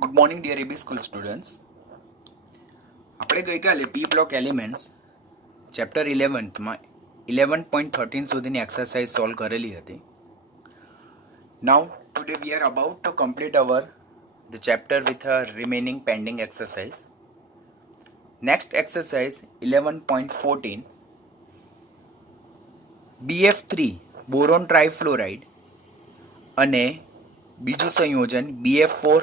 Good morning dear AB school students. આપણે ગઈકાલે P block elements chapter 11માં 11.13 સુધીની એક્સરસાઇઝ સોલ્વ કરેલી હતી. Now today we are about to complete our the chapter with a remaining pending exercise. Next exercise 11.14 BF3 boron trifluoride અને બીજું સંયોજન BF4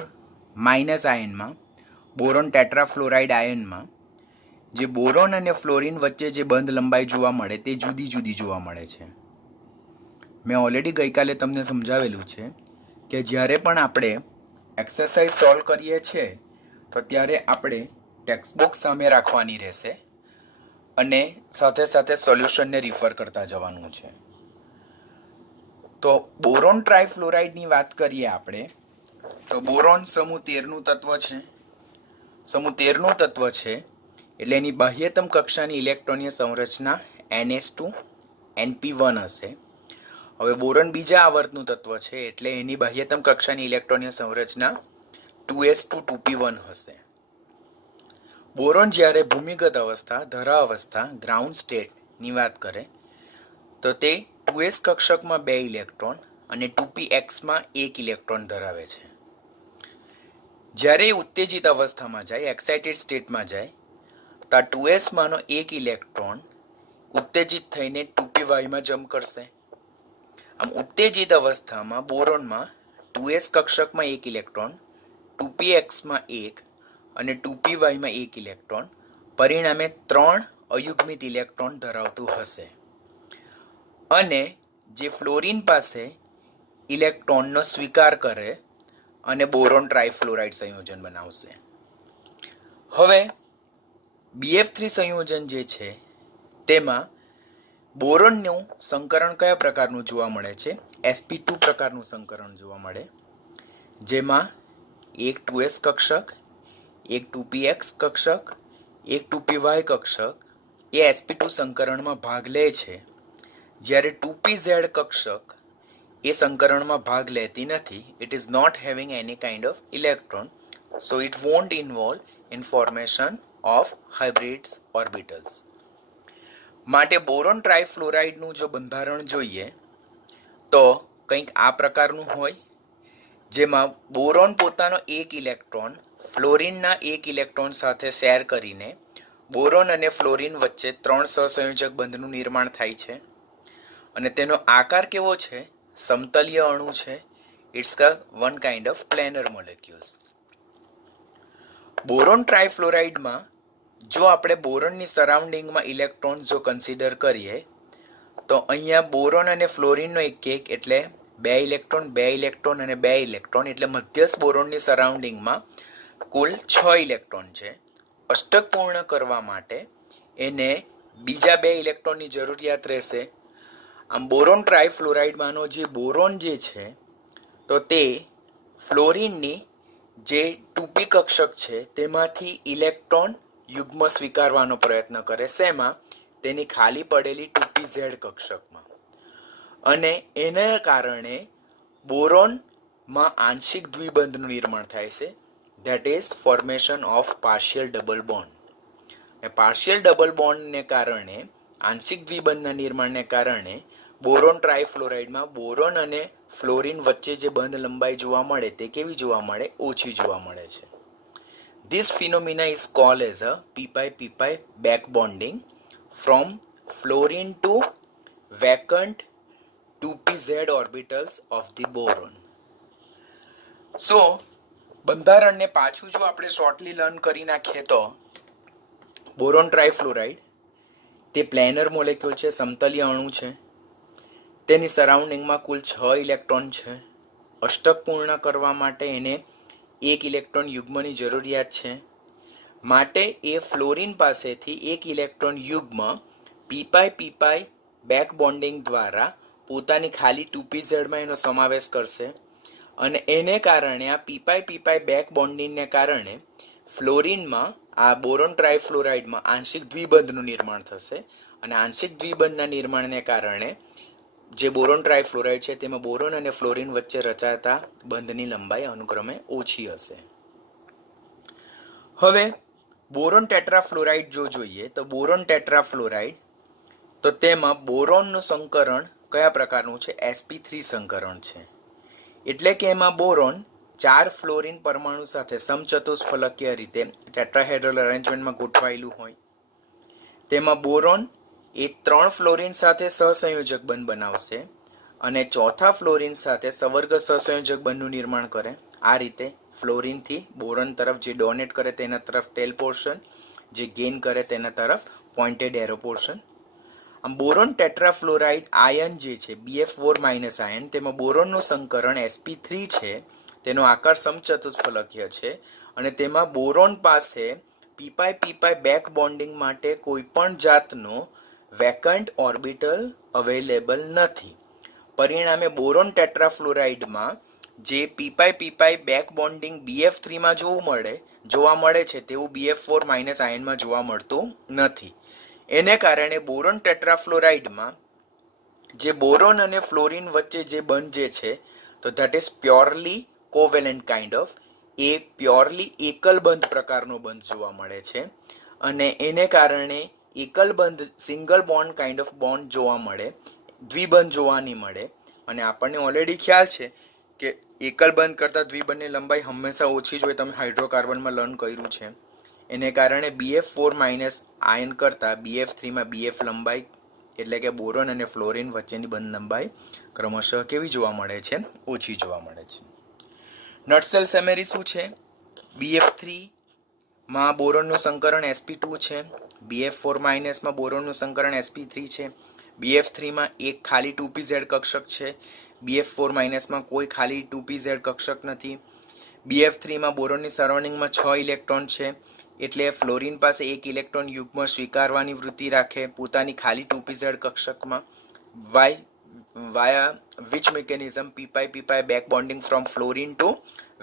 minus આયનમાં boron ટેટ્રાફ્લોરાઇડ આયનમાં જે બોરોન અને ફ્લોરિન વચ્ચે જે બંધ લંબાઈ જોવા મળે તે જુદી જુદી જોવા મળે છે. મેં ઓલરેડી ગઈકાલે તમને સમજાવેલું છે કે જ્યારે પણ આપણે એક્સરસાઇઝ સોલ્વ કરીએ છીએ તો ત્યારે આપણે ટેક્સ્ટબુક સામે રાખવાની રહેશે અને સાથે સાથે સોલ્યુશનને રિફર કરતા જવાનું છે. તો બોરોન ટ્રાઇફ્લોરાઇડની વાત કરીએ આપણે તો બોરોન સમૂહ 13નું તત્વ છે. સમૂહ 13નું તત્વ છે એટલે એની બાહ્યતમ કક્ષાની ઇલેક્ટ્રોનીય સંરચના NH2 NP1 હશે. હવે બોરોન બીજા આવર્તનું તત્વ છે એટલે એની બાહ્યતમ કક્ષાની ઇલેક્ટ્રોનીય સંરચના 2s2 2p1 હશે. બોરોન જ્યારે ભૂમિગત અવસ્થા ધરા અવસ્થા ગ્રાઉન્ડ સ્ટેટની વાત કરે તો તે 2s કક્ષકમાં 2 ઇલેક્ટ્રોન અને 2pxમાં 1 ઇલેક્ટ્રોન ધરાવે છે. જ્યારે ઉત્તેજિત અવસ્થામાં જાય એક્સાઇટેડ સ્ટેટમાં જાય તો આ 2s માંનો 1 ઇલેક્ટ્રોન ઉત્તેજિત થઈને 2pyમાં જમ્પ કરશે. આમ ઉત્તેજિત અવસ્થામાં બોરોનમાં 2s કક્ષકમાં 1 ઇલેક્ટ્રોન 2pxમાં 1 અને 2pyમાં 1 ઇલેક્ટ્રોન પરિણામે 3 અયુગ્મિત ઇલેક્ટ્રોન ધરાવતું હશે. અને જે ફ્લોરિન પાસે ઇલેક્ટ્રોનનો સ્વીકાર કરે અને બોરોન ટ્રાઇફ્લોરાઇડ સંયોજન બનાવશે. હવે BF3 સંયોજન જે છે તેમાં બોરોનનું સંકરણ કયા પ્રકારનું જોવા મળે છે? sp2 પ્રકારનું સંકરણ જોવા મળે, જેમાં એક 2s કક્ષક, એક 2px કક્ષક, એક 2py કક્ષક એ sp2 સંકરણમાં ભાગ લે છે, જ્યારે 2pz કક્ષક એ સંકરણમાં ભાગ લેતી નથી. It is not having any kind of electron, so it won't involve in formation of hybrids orbitals. માટે બોરોન ટ્રાઇફ્લોરાઇડનું જો બંધારણ જોઈએ તો કંઈક આ પ્રકારનું હોય, જેમાં બોરોન પોતાનો 1 ઇલેક્ટ્રોન ફ્લોરિનના 1 ઇલેક્ટ્રોન સાથે શેર કરીને બોરોન અને ફ્લોરિન વચ્ચે 3 સહસંયોજક બંધનું નિર્માણ થાય છે અને તેનો આકાર કેવો છે? સમતલીય અણુ છે. It's one kind of planar molecules. Boron ટ્રાઇફ્લોરાઇડમાં જો આપણે બોરોનની સરાઉન્ડિંગમાં ઇલેક્ટ્રોન જો કન્સિડર કરીએ તો અહીંયા બોરોન અને ફ્લોરિનનો એક એટલે 2 ઇલેક્ટ્રોન 2 ઇલેક્ટ્રોન અને 2 ઇલેક્ટ્રોન એટલે મધ્યસ્થ બોરોનની સરાઉન્ડિંગમાં કુલ 6 ઇલેક્ટ્રોન છે. અષ્ટક પૂર્ણ કરવા માટે એને બીજા 2 ઇલેક્ટ્રોનની જરૂરિયાત રહેશે. આમ બોરોન ટ્રાઇફ્લોરાઇડમાંનો જે બોરોન જે છે તો તે ફ્લોરિનની જે 2p કક્ષક છે તેમાંથી ઇલેક્ટ્રોન યુગ્મ સ્વીકારવાનો પ્રયત્ન કરે. શેમાં? તેની ખાલી પડેલી 2pz કક્ષકમાં. અને એના કારણે બોરોનમાં આંશિક દ્વિબંધનું નિર્માણ થાય છે. That is formation of partial double bond. Partial double બોન્ડને કારણે આંશિક દ્વિબંધના નિર્માણને કારણે બોરોન ટ્રાઇફ્લોરાઇડમાં બોરોન અને ફ્લોરિન વચ્ચે જે બંધ લંબાઈ જોવા મળે તે કેવી જોવા મળે? ઓછી જોવા મળે છે. This phenomena is called as a p-pi back bonding from fluorine to vacant 2pz orbitals of the boron. So બંધારણને પાછું જો આપણે શોર્ટલી લર્ન કરી નાખીએ તો બોરોન ટ્રાઇફ્લોરાઇડ તે પ્લેનર મોલેક્યુલ છે, સમતલીય અણુ છે. તેની સરાઉન્ડિંગમાં કુલ 6 ઇલેક્ટ્રોન છે. અષ્ટક પૂર્ણ કરવા માટે એને 1 ઇલેક્ટ્રોન યુગ્મની જરૂરિયાત છે. માટે એ ફ્લોરિન પાસેથી 1 ઇલેક્ટ્રોન યુગ્મ p-pi બેક બોન્ડિંગ દ્વારા પોતાની ખાલી 2pzમાં એનો સમાવેશ કરશે અને એને કારણે આ p-pi બેક બોન્ડિંગને કારણે ફ્લોરિનમાં આ બોરોન ટ્રાઇફ્લોરાઇડમાં આંશિક દ્વિબંધનું નિર્માણ થશે અને આંશિક દ્વિબંધના નિર્માણને કારણે જે બોરોન ટ્રાઇફ્લોરાઇડ છે તેમાં બોરોન અને ફ્લોરિન વચ્ચે રચાતા બંધની લંબાઈ અનુક્રમે ઓછી હશે. હવે બોરોન ટેટ્રાફ્લોરાઇડ જો જોઈએ તો બોરોન ટેટ્રાફ્લોરાઇડ તો તેમાં બોરોનનું સંકરણ કયા પ્રકારનું છે? sp3 સંકરણ છે. એટલે કે એમાં બોરોન 4 ફ્લોરિન પરમાણુ સાથે સમચતુષ્ફલકીય રીતે ટેટ્રાહેડ્રલ અરેન્જમેન્ટમાં ગોઠવાયેલું હોય. તેમાં બોરોન એ 3 ફ્લોરિન સાથે સહસંયોજક બંધ બનાવશે અને ચોથા ફ્લોરિન સાથે સવર્ગ સહસંયોજક બંધનું નિર્માણ કરે. આ રીતે ફ્લોરિનથી બોરોન તરફ જે ડોનેટ કરે તેના તરફ ટેલ પોર્શન, જે ગેઇન કરે તેના તરફ પોઇન્ટેડ એરો પોર્શન. આમ બોરોન ટેટ્રાફ્લોરાઇડ આયન જે છે BF4 માઇનસ આયન, તેમાં બોરોનનું સંકરણ sp3 છે. તેનો આકાર સમચતુષ્ફલકીય છે અને તેમાં બોરોન પાસે પીપાઈ બેક બોન્ડિંગ માટે કોઈ પણ જાતનો વેકન્ટ ઓર્બિટલ અવેલેબલ નથી. પરિણામે બોરોન ટેટ્રાફ્લોરાઇડમાં જે પીપાઈ બેક બોન્ડિંગ BF3 માં જોવા મળે છે તેવું BF4 માઇનસ આયનમાં જોવા મળતું નથી. એને કારણે બોરોન ટેટ્રાફ્લોરાઇડમાં જે બોરોન અને ફ્લોરિન વચ્ચે જે બંધ જે છે તો that is purely covalent kind of, A purely એકલ બંધ પ્રકારનો બંધ જોવા મળે છે અને એને કારણે એકલ બંધ single bond kind of bond જોવા મળે, દ્વિબંધ જોવા નહીં મળે. અને આપણને ઓલરેડી ખ્યાલ છે કે એકલ બંધ કરતાં દ્વિબંધની લંબાઈ હંમેશા ઓછી જ હોય. તમે હાઇડ્રોકાર્બનમાં લર્ન કર્યું છે. એને કારણે BF4 માઇનસ આયન કરતાં BF3માં BF લંબાઈ એટલે કે બોરોન અને ફ્લોરિન વચ્ચેની બંધ લંબાઈ ક્રમશઃ કેવી જોવા મળે છે? ઓછી જોવા મળે છે. નટસેલ સેમેરી શું છે? BF3માં બોરોનનું સંકરણ sp2 છે. BF4 માઇનસમાં બોરોનનું સંકરણ sp3 છે. BF3માં એક ખાલી 2pz કક્ષક છે. BF4 માઇનસમાં કોઈ ખાલી 2pz કક્ષક નથી. BF3માં બોરોનની સરાઉન્ડિંગમાં 6 ઇલેક્ટ્રોન છે. એટલે ફ્લોરિન પાસે એક ઇલેક્ટ્રોન યુગ્મ સ્વીકારવાની વૃત્તિ રાખે પોતાની ખાલી 2pz કક્ષકમાં. via which mechanism ppi back bonding from fluorine to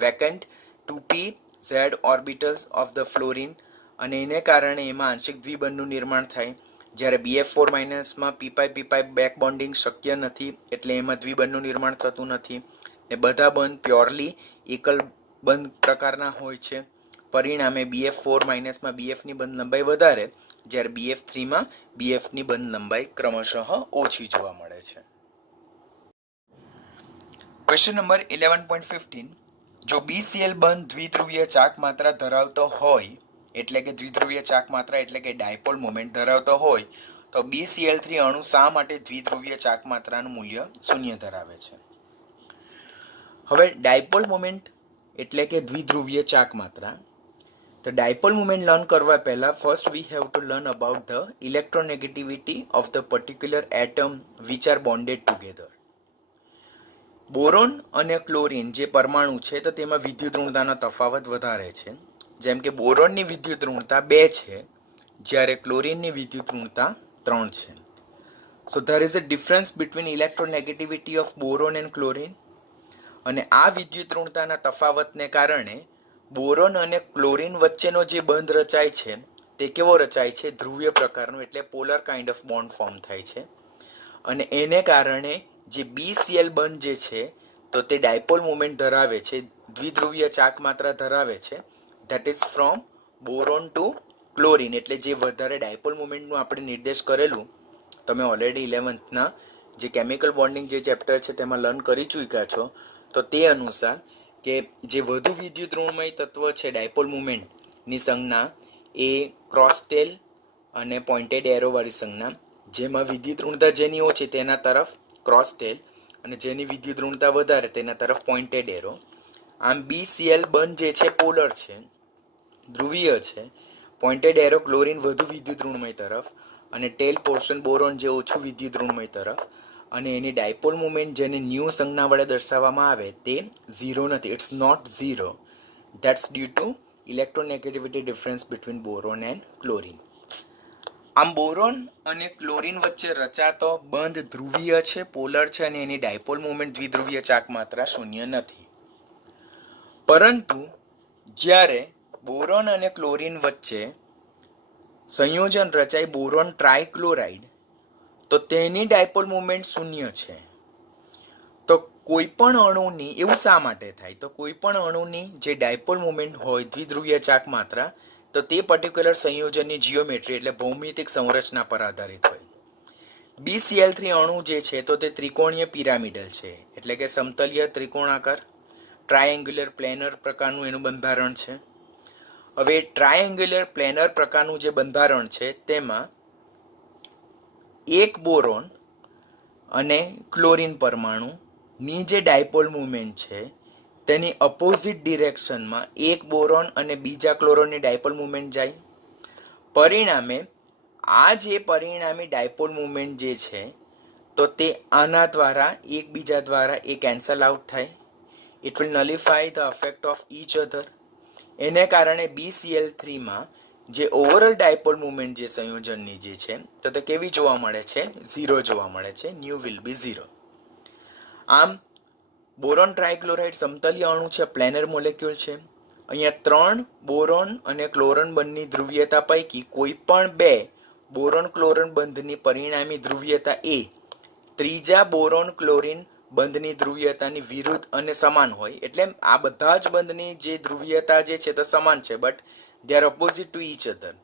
vacant 2pz orbitals of the fluorine, અને એને કારણે એમાં આંશિક દ્વિબંધનું નિર્માણ થાય. જ્યારે BF4 માઇનસમાં ppi બેક બોન્ડિંગ શક્ય નથી એટલે એમાં દ્વિબંધનું નિર્માણ થતું નથી ને બધા બંધ પ્યોરલી એકલ બંધ પ્રકારના હોય છે. પરિણામે BF4 માઇનસમાં BFની બંધ લંબાઈ વધારે, જ્યારે BF3માં BFની બંધ લંબાઈ ક્રમશઃ ઓછી જોવા મળે છે. ક્વેશ્ચન નંબર 11.15, જો BCl બંધ દ્વિધ્રુવીય ચાક માત્રા ધરાવતો હોય, એટલે કે દ્વિધ્રુવીય ચાક માત્રા એટલે કે ડાયપોલ મોમેન્ટ ધરાવતો હોય તો BCl3 અણુ શા માટે દ્વિધ્રુવીય ચાક માત્રાનું મૂલ્ય શૂન્ય ધરાવે છે? હવે ડાયપોલ મોમેન્ટ એટલે કે દ્વિધ્રુવીય ચાક માત્રા. તો ડાયપોલ મોમેન્ટ લર્ન કરવા પહેલા first V have to learn about the electronegativity of the particular atom which are bonded together. Boron અને ક્લોરિન જે પરમાણુ છે તો તેમાં વિદ્યુત ઋણતાનો તફાવત વધારે છે. જેમ કે બોરોનની વિદ્યુત ઋણતા 2 છે, જ્યારે ક્લોરિનની વિદ્યુત ઋણતા 3 છે. So there is a difference between electronegativity of boron and chlorine. અને આ વિદ્યુત ઋણતાના તફાવતને કારણે બોરોન અને ક્લોરિન વચ્ચેનો જે બંધ રચાય છે તે કેવો રચાય છે? ધ્રુવીય પ્રકારનો, એટલે polar kind of bond form થાય છે. અને એને કારણે જે BCl બંધ જે છે તો તે ડાયપોલ મોમેન્ટ ધરાવે છે, દ્વિધ્રુવીય ચાક માત્રા ધરાવે છે. That is from boron to chlorine, એટલે જે વધારે ડાયપોલ મોમેન્ટનું આપણે નિર્દેશ કરેલું તમે ઓલરેડી 11થના જે કેમિકલ બોન્ડિંગ જે ચેપ્ટર છે તેમાં લર્ન કરી ચૂક્યા છો. તો તે અનુસાર કે જે વધુ વિદ્યુત ઋણમય તત્વ છે ડાયપોલ મુવમેન્ટની સંજ્ઞા એ ક્રોસટેલ અને પોઇન્ટેડ એરોવાળી સંજ્ઞા, જેમાં વિદ્યુત ઋણતા જેની ઓછી તેના તરફ ક્રોસટેલ અને જેની વિદ્યુત ઋણતા વધારે તેના તરફ પોઇન્ટેડ એરો. આમ BCl બંધ જે છે પોલર છે, ધ્રુવીય છે. પોઇન્ટેડ એરો ક્લોરિન વધુ વિદ્યુત ઋણમય તરફ અને ટેલ પોર્શન બોરોન જે ઓછું વિદ્યુત ઋણમય તરફ. અને એની ડાયપોલ મુવમેન્ટ જેને ન્યૂ સંજ્ઞા વડે દર્શાવવામાં આવે તે 0 નથી. It's not 0. That's due to electronegativity difference between boron and chlorine. આમ બોરોન અને ક્લોરિન વચ્ચે રચાતો બંધ ધ્રુવીય છે, પોલર છે અને એની ડાયપોલ મુવમેન્ટ દ્વિધ્રુવીય ચાક માત્રા શૂન્ય નથી. પરંતુ જ્યારે બોરોન અને ક્લોરિન વચ્ચે સંયોજન રચાય બોરોન ટ્રાયક્લોરાઇડ તો તેની ડાયપોલ મુવમેન્ટ શૂન્ય છે. તો કોઈ પણ અણુની એવું શા માટે થાય? તો કોઈ પણ અણુની જે ડાયપોલ મુવમેન્ટ હોય દ્વિધ્રુવીય ચાક માત્રા તો તે પર્ટિક્યુલર સંયોજનની જીઓમેટ્રી એટલે ભૌમિતિક સંરચના પર આધારિત હોય. BCl3 અણુ જે છે તો તે ત્રિકોણીય પિરામિડલ છે, એટલે કે સમતલીય ત્રિકોણાકાર ટ્રાયેંગ્યુલર પ્લેનર પ્રકારનું એનું બંધારણ છે. હવે ટ્રાયેંગ્યુલર પ્લેનર પ્રકારનું જે બંધારણ છે તેમાં એક બોરોન અને ક્લોરીન પરમાણુની જે ડાયપોલ મુવમેન્ટ છે તેની અપોઝિટ ડિરેક્શનમાં એક બોરોન અને બીજા ક્લોરોનની ડાયપોલ મુવમેન્ટ જાય. પરિણામે આ જે પરિણામી ડાયપોલ મુવમેન્ટ જે છે તો તે આના દ્વારા એકબીજા દ્વારા એ કેન્સલ આઉટ થાય. It will nullify the effect of each other. એને કારણે BCl3માં જે ઓવરઓલ ડાયપોલ મુવમેન્ટ જે સંયોજનની જે છે તો તે કેવી જોવા મળે છે? 0 જોવા મળે છે. New will be 0. આમ બોરોન ટ્રાયક્લોરાઇડ સમતલીય અણુ છે, પ્લેનર મોલેક્યુલ છે. અહીંયા 3 બોરોન અને ક્લોરોન બંધની ધ્રુવીયતા પૈકી કોઈ પણ 2 બોરોન ક્લોરોન બંધની પરિણામી ધ્રુવીયતા એ ત્રીજા બોરોન ક્લોરીન બંધની ધ્રુવીયતાની વિરુદ્ધ અને સમાન હોય. એટલે આ બધા જ બંધની જે ધ્રુવીયતા જે છે તો સમાન છે, but they are opposite to each other,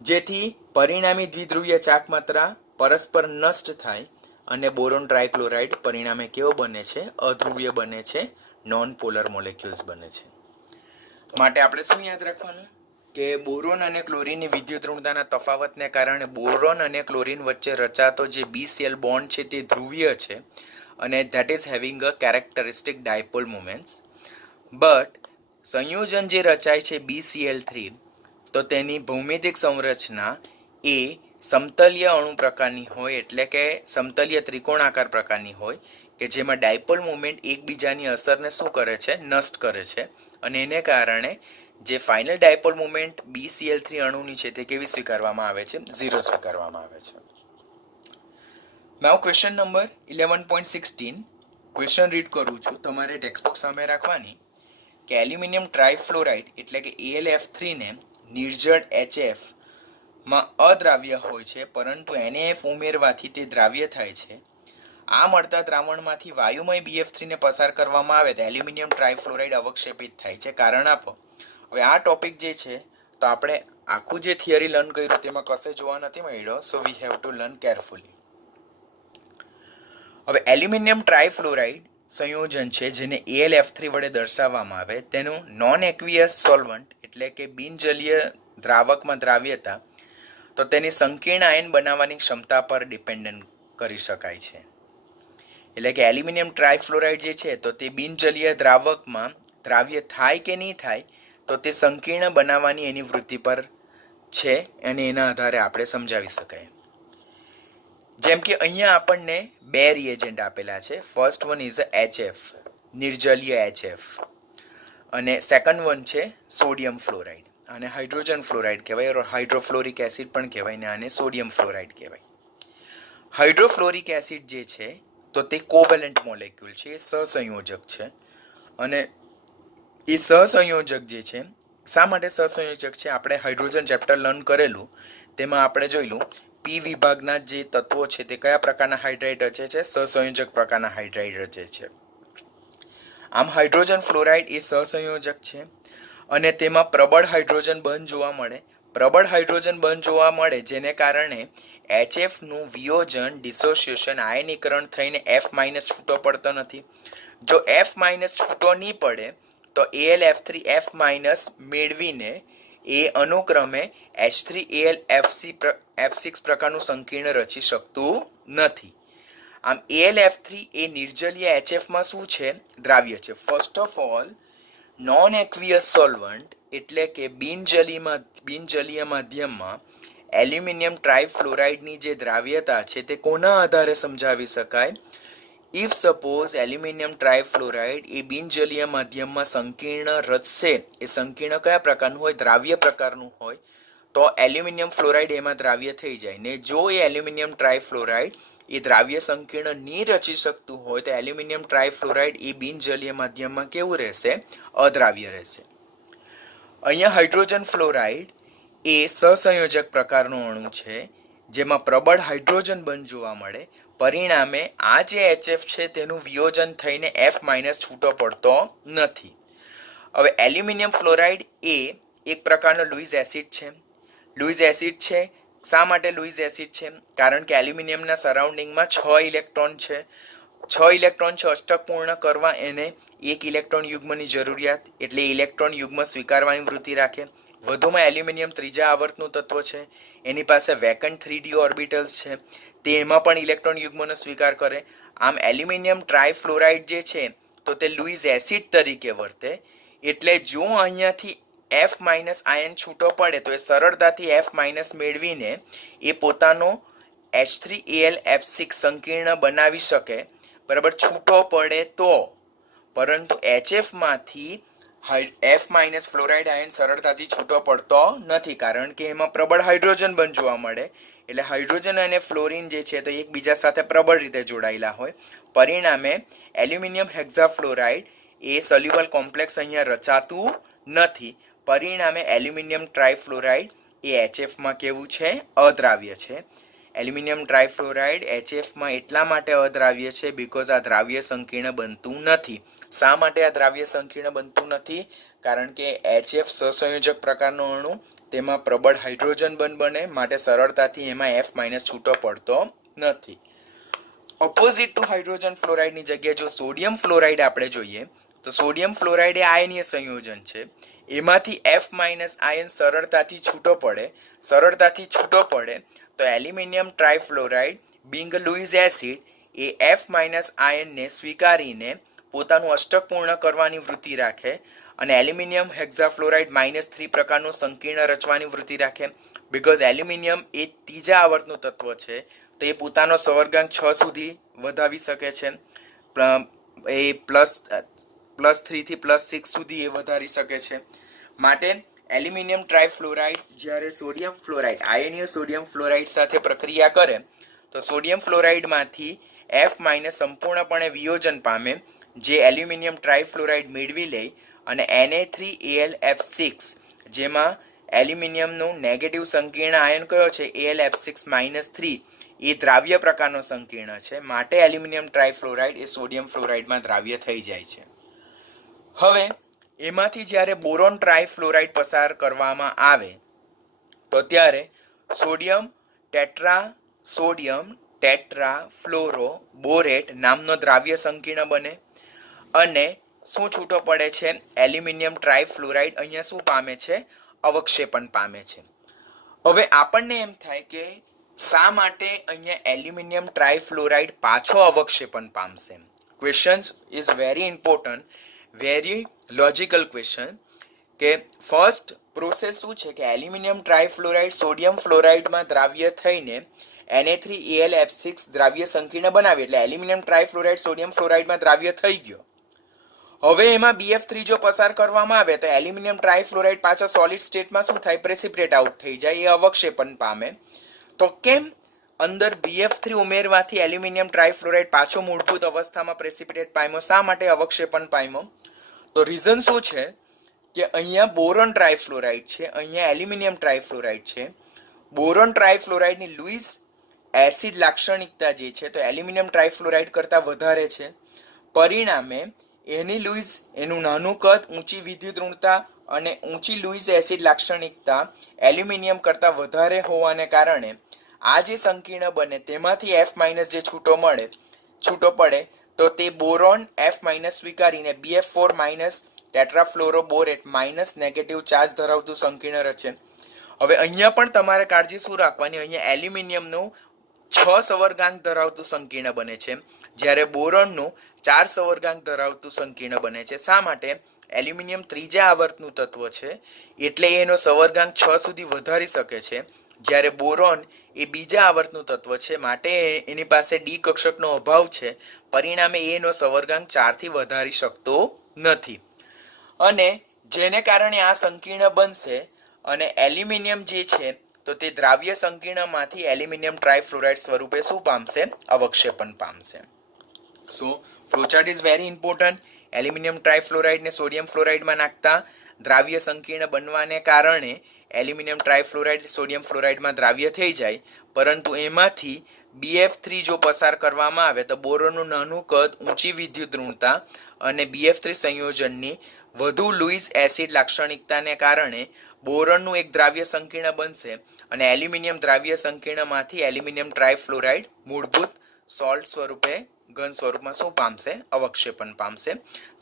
જેથી પરિણામી દ્વિધ્રુવીય ચાકમાત્રા પરસ્પર નષ્ટ થાય અને બોરોન ટ્રાયક્લોરાઇડ પરિણામે કેવો બને છે? અધ્રુવીય બને છે, નોન પોલર મોલેક્યુલ્સ બને છે. માટે આપણે શું યાદ રાખવાનું કે બોરોન અને ક્લોરીનની વિદ્યુત ઋણતાના તફાવતને કારણે બોરોન અને ક્લોરીન વચ્ચે રચાતો જે BCl બોન્ડ છે તે ધ્રુવીય છે અને that is having a characteristic dipole moments. But સંયોજન જે રચાય છે BCl3 તો તેની ભૌમિતિક સંરચના એ સમતલીય અણુ પ્રકારની હોય, એટલે કે સમતલીય ત્રિકોણાકાર પ્રકારની હોય કે જેમાં ડાયપોલ મુવમેન્ટ એકબીજાની અસરને શું કરે છે? નષ્ટ કરે છે. અને એને કારણે જે ફાઇનલ ડાયપોલ મુવમેન્ટ BCl3 અણુની છે તે કેવી સ્વીકારવામાં આવે છે? 0 સ્વીકારવામાં આવે છે. નાઉ ક્વેશ્ચન નંબર 11.16 ક્વેશ્ચન રીડ કરું છું, તમારે ટેક્સ્ટબુક સામે રાખવાની કે એલ્યુમિનિયમ ટ્રાયફ્લોરાઇડ એટલે કે AlF3 ને નિર્જળ HF માં અદ્રાવ્ય હોય છે, પરંતુ NaF ઉમેરવાથી તે દ્રાવ્ય થાય છે. આ મળતા દ્રાવણમાંથી વાયુમય BF3 ને પસાર કરવામાં આવે તો એલ્યુમિનિયમ ટ્રાયફ્લોરાઇડ અવક્ષેપિત થાય છે. કારણ આપો. હવે આ ટોપિક જે છે તો આપણે આખું જે થિયરી લર્ન કર્યું તેમાં કશે જોવા નથી મળ્યો, so we have to learn carefully. હવે એલ્યુમિનિયમ ટ્રાયફ્લોરાઇડ સંયોજન છે જેને AlF3 વડે દર્શાવવામાં આવે તેનું નોન એક્વિયસ સોલ્વન્ટ એટલે કે બિનજલીય દ્રાવકમાં દ્રાવ્યતા તો તેની સંકીર્ણ આયન બનાવવાની ક્ષમતા પર ડિપેન્ડન્ટ કરી શકાય છે. એટલે કે એલ્યુમિનિયમ ટ્રાયફ્લોરાઇડ જે છે તો તે બિનજલીય દ્રાવકમાં દ્રાવ્ય થાય કે નહીં થાય તો તે સંકીર્ણ બનાવવાની એની વૃત્તિ પર છે અને એના આધારે આપણે સમજાવી શકાય. જેમ કે અહીંયા આપણને 2 રિએજન્ટ આપેલા છે. First one is HF, નિર્જલીય HF, અને સેકન્ડ વન છે સોડિયમ ફ્લોરાઇડ. આને હાઇડ્રોજન ફ્લોરાઇડ કહેવાય, ઓર હાઇડ્રોફ્લોરિક એસિડ પણ કહેવાય ને આને સોડિયમ ફ્લોરાઇડ કહેવાય. હાઇડ્રોફ્લોરિક એસિડ જે છે તો તે કોવેલેન્ટ મોલેક્યુલ છે, એ સહસંયોજક છે. અને એ સહસંયોજક જે છે, શા માટે સહસંયોજક છે? આપણે હાઇડ્રોજન ચેપ્ટર લર્ન કરેલું તેમાં આપણે જોયેલું P વિભાગના જે તત્વો છે તે કયા પ્રકારના હાઇડ્રાઇડ રચે છે? સહસંયોજક પ્રકારના હાઇડ્રાઇડ રચે છે. આમ હાઇડ્રોજન ફ્લોરાઇડ એ સહસંયોજક છે અને તેમાં પ્રબળ હાઇડ્રોજન બંધ જોવા મળે. પ્રબળ હાઇડ્રોજન બંધ જોવા મળે જેને કારણે HF નું વિયોજન ડિસોસિએશન આયનીકરણ થઈને F- છૂટો પડતો નથી. જો F- છૂટો નહીં પડે તો AlF3 F- મેળવીને એ અનુક્રમે H3AlF6 પ્રકારનું સંકીર્ણ રચી શકતું નથી. આમ AlF3 એ નિર્જલીય HFમાં શું છે? દ્રાવ્ય છે. First of all non aqueous solvent એટલે કે બિનજલીય માધ્યમમાં એલ્યુમિનિયમ ટ્રાયફ્લોરાઇડની જે દ્રાવ્યતા છે તે કોના આધારે સમજાવી શકાય? ઇફ સપોઝ એલ્યુમિનિયમ ટ્રાયફ્લોરાઇડ એ બિનજલીય માધ્યમમાં સંકીર્ણ રચશે, એ સંકીર્ણ કયા પ્રકારનું હોય? દ્રાવ્ય પ્રકારનું હોય, તો એલ્યુમિનિયમ ફ્લોરાઇડ એમાં દ્રાવ્ય થઈ જાય. ને જો એ એલ્યુમિનિયમ ટ્રાયફ્લોરાઇડ એ દ્રાવ્ય સંકીર્ણ નહીં રચી શકતું હોય તો એલ્યુમિનિયમ ટ્રાયફ્લોરાઇડ એ બિનજલીય માધ્યમમાં કેવું રહેશે? અદ્રાવ્ય રહેશે. અહીંયા હાઇડ્રોજન ફ્લોરાઇડ એ સહસંયોજક પ્રકારનો અણુ છે જેમાં પ્રબળ હાઇડ્રોજન બંધ જોવા મળે. પરિણામે આ જે HF છે તેનું વિયોજન થઈને F- છૂટો પડતો નથી. હવે એલ્યુમિનિયમ ફ્લોરાઇડ એ એક પ્રકારનો લુઇસ એસિડ છે. લુઇસ એસિડ છે. શા માટે લુઇસ એસિડ છે? કારણ કે એલ્યુમિનિયમના સરાઉન્ડિંગમાં 6 ઇલેક્ટ્રોન છે. 6 ઇલેક્ટ્રોન છે અષ્ટક પૂર્ણ કરવા એને એક ઇલેક્ટ્રોન યુગ્મની જરૂરિયાત, એટલે ઇલેક્ટ્રોન યુગ્મ સ્વીકારવાની વૃત્તિ રાખે. વધુમાં એલ્યુમિનિયમ ત્રીજા આવર્તનું તત્વ છે. એની પાસે વેકન્ટ 3d ઓર્બિટલ્સ છે. તે એમાં પણ ઇલેક્ટ્રોન યુગ્મનો સ્વીકાર કરે. આમ એલ્યુમિનિયમ ટ્રાયફ્લોરાઇડ જે છે તો તે લુઇસ એસિડ તરીકે વર્તે. એટલે જો અહીંયાથી F માઇનસ આયન છૂટો પડે તો એ સરળતાથી F માઇનસ મેળવીને એ પોતાનો H3Al F6 સંકીર્ણ બનાવી શકે, બરાબર, છૂટો પડે તો. પરંતુ HF માંથી F માઇનસ ફ્લોરાઇડ આયન સરળતાથી છૂટો પડતો નથી, કારણ કે એમાં પ્રબળ હાઇડ્રોજન બંધ જોવા મળે. એટલે હાઇડ્રોજન અને ફ્લોરિન જે છે તો એકબીજા સાથે પ્રબળ રીતે જોડાયેલા હોય. પરિણામે એલ્યુમિનિયમ હેક્ઝાફ્લોરાઇડ એ સોલ્યુબલ કોમ્પ્લેક્સ અહીંયા રચાતું નથી. પરિણામે એલ્યુમિનિયમ ટ્રાયફ્લોરાઇડ એ HFમાં કેવું છે? અદ્રાવ્ય છે. એલ્યુમિનિયમ ટ્રાયફ્લોરાઇડ HFમાં એટલા માટે અદ્રાવ્ય છે બીકોઝ આ દ્રાવ્ય સંકીર્ણ બનતું નથી. શા માટે આ દ્રાવ્ય સંકીર્ણ બનતું નથી? કારણ કે HF સહસંયોજક પ્રકારનો અણુ, તેમાં પ્રબળ હાઇડ્રોજન બંધ બને, માટે સરળતાથી એમાં F માઇનસ છૂટો પડતો નથી. ઓપોઝિટ ટુ હાઇડ્રોજન ફ્લોરાઇડની જગ્યાએ જો સોડિયમ ફ્લોરાઇડ આપણે જોઈએ તો સોડિયમ ફ્લોરાઇડ એ આયનીય સંયોજન છે. એમાંથી F માઇનસ આયન સરળતાથી છૂટો પડે તો એલ્યુમિનિયમ ટ્રાયફ્લોરાઇડ બિંગ લુઇસ એસિડ એ F માઇનસ આયનને સ્વીકારીને પોતાનું અષ્ટક પૂર્ણ કરવાની વૃત્તિ રાખે અને એલ્યુમિનિયમ હેક્ઝાફ્લોરાઇડ -3 પ્રકારનું સંકીર્ણ રચવાની વૃત્તિ રાખે. બીકોઝ એલ્યુમિનિયમ એ ત્રીજા આવર્તનું તત્વ છે તો એ પોતાનો સવર્ગાંક 6 સુધી વધાવી શકે છે. એ +3 થી +6 સુધી એ વધારી શકે છે. માટે એલ્યુમિનિયમ ટ્રાયફ્લોરાઇડ જ્યારે સોડિયમ ફ્લોરાઇડ, આયનીય સોડિયમ ફ્લોરાઇડ સાથે પ્રક્રિયા કરે તો સોડિયમ ફ્લોરાઇડમાંથી F માઇનસ સંપૂર્ણપણે વિયોજન પામે, જે એલ્યુમિનિયમ ટ્રાયફ્લોરાઇડ મેળવી લે અને Na3Al F6, જેમાં એલ્યુમિનિયમનું નેગેટિવ સંકીર્ણ આયન કયો છે? Al F6-3, એ દ્રાવ્ય પ્રકારનો સંકીર્ણ છે. માટે એલ્યુમિનિયમ ટ્રાયફ્લોરાઇડ એ સોડિયમ ફ્લોરાઇડમાં દ્રાવ્ય થઈ જાય છે. હવે એમાંથી જ્યારે બોરોન ટ્રાયફ્લોરાઇડ પસાર કરવામાં આવે તો ત્યારે સોડિયમ ટેટ્રાફ્લોરોબોરેટ નામનો દ્રાવ્ય સંકીર્ણ બને અને શું છૂટો પડે છે? એલ્યુમિનિયમ ટ્રાયફ્લોરાઇડ અહીંયા શું પામે છે? અવક્ષેપણ પામે છે. હવે આપણને એમ થાય કે શા માટે અહીંયા એલ્યુમિનિયમ ટ્રાયફ્લોરાઇડ પાછો અવક્ષેપણ પામશે? Question is very important, very logical question. કે ફર્સ્ટ પ્રોસેસ શું છે કે એલ્યુમિનિયમ ટ્રાયફ્લોરાઇડ સોડિયમ ફ્લોરાઇડમાં દ્રાવ્ય થઈને Na3Al F6 દ્રાવ્ય સંકીર્ણ બનાવી, એટલે એલ્યુમિનિયમ ટ્રાયફ્લોરાઇડ સોડિયમ ફ્લોરાઇડમાં દ્રાવ્ય થઈ ગયો. હવે એમાં BF3 જો પસાર કરવામાં આવે તો એલ્યુમિનિયમ ટ્રાયફ્લોરાઇડ પાછો સોલિડ સ્ટેટમાં શું થાય? પ્રેસિપિટેટ આઉટ થઈ જાય, એ અવક્ષેપણ પામે. તો કેમ અંદર BF3 ઉમેરવાથી એલ્યુમિનિયમ ટ્રાયફ્લોરાઇડ પાછો મૂળભૂત અવસ્થામાં પ્રેસિપિટેટ પામ્યો? શા માટે અવક્ષેપણ પામ્યો? તો રીઝન શું છે કે અહીંયા બોરોન ટ્રાયફ્લોરાઇડ છે, અહીંયા એલ્યુમિનિયમ ટ્રાયફ્લોરાઇડ છે. બોરોન ટ્રાયફ્લોરાઇડની લુઇસ એસિડ લાક્ષણિકતા જે છે તો એલ્યુમિનિયમ ટ્રાયફ્લોરાઇડ કરતાં વધારે છે. પરિણામે એનું નાનું કદ, ઊંચી વિદ્યુત ઋણતા અને ઊંચી લુઇસ એસિડ લાક્ષણિકતા એલ્યુમિનિયમ કરતાં વધારે હોવાને કારણે આ જે સંકીર્ણ બને તેમાંથી F માઇનસ જે છૂટો પડે તો તે બોરોન F માઇનસ સ્વીકારીને BF4 minus tetrafluoroborate minus negative charge ધરાવતું સંકીર્ણ રચે. હવે અહીંયા પણ તમારે કાળજી શું રાખવાની? અહીંયા એલ્યુમિનિયમનું 6 સવર્ગાંક ધરાવતું સંકીર્ણ બને છે, જ્યારે બોરોનનું 4 સવર્ગાંક ધરાવતું સંકીર્ણ બને છે. શા માટે? એલ્યુમિનિયમ ત્રીજા આવર્તનું તત્વ છે એટલે એનો સવર્ગાંક 6 સુધી વધારી શકે છે, જ્યારે બોરોન એ બીજા આવર્તનું તત્વ છે માટે એની પાસે ડી કક્ષકનો અભાવ છે. પરિણામે એનો સવર્ગાંક 4 થી વધારી શકતો નથી અને જેને કારણે આ સંકીર્ણ બનશે અને એલ્યુમિનિયમ જે છે તો તે દ્રાવ્ય સંકીર્ણમાંથી એલ્યુમિનિયમ ટ્રાયફ્લોરાઇડ સ્વરૂપે શું પામશે? અવક્ષેપણ પામશે. So flowchart is very important. Aluminium ટ્રાયફ્લોરાઇડને સોડિયમ ફ્લોરાઇડમાં નાખતા દ્રાવ્ય સંકીર્ણ બનવાને કારણે એલ્યુમિનિયમ ટ્રાયફ્લોરાઇડ સોડિયમ ફ્લોરાઇડમાં દ્રાવ્ય થઈ જાય, પરંતુ એમાંથી BF3 જો પસાર કરવામાં આવે તો બોરોનનું નાનું કદ, ઊંચી વિદ્યુત ઋણતા અને BF3 સંયોજનની વધુ લુઇસ એસિડ લાક્ષણિકતાને કારણે બોરોનનું એક દ્રાવ્ય સંકીર્ણ બનશે અને એલ્યુમિનિયમ દ્રાવ્ય સંકીર્ણમાંથી એલ્યુમિનિયમ ટ્રાયફ્લોરાઇડ મૂળભૂત સોલ્ટ સ્વરૂપે ઘન સ્વરૂપમાં શું પામશે? અવક્ષેપન પામશે.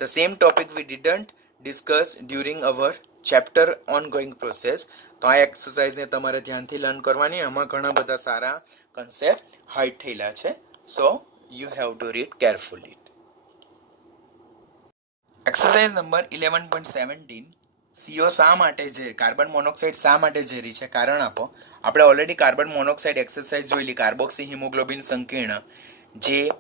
The same topic we didn't discuss during our chapter on going process. તો આ એક્સરસાઇઝને તમારે ધ્યાનથી લર્ન કરવાની. આમાં ઘણા બધા સારા કન્સેપ્ટ હાઇડ થયેલા છે. So you have two read carefully. Exercise number 11.17. CO શા માટે ઝેર, કાર્બન મોનોક્સાઇડ શા માટે ઝેરી છે? કારણ આપો. આપણે ઓલરેડી કાર્બન મોનોક્સાઇડ એક્સરસાઇઝ જોયેલી, કાર્બોક્સી હિમોગ્લોબિન સંકીર્ણ જે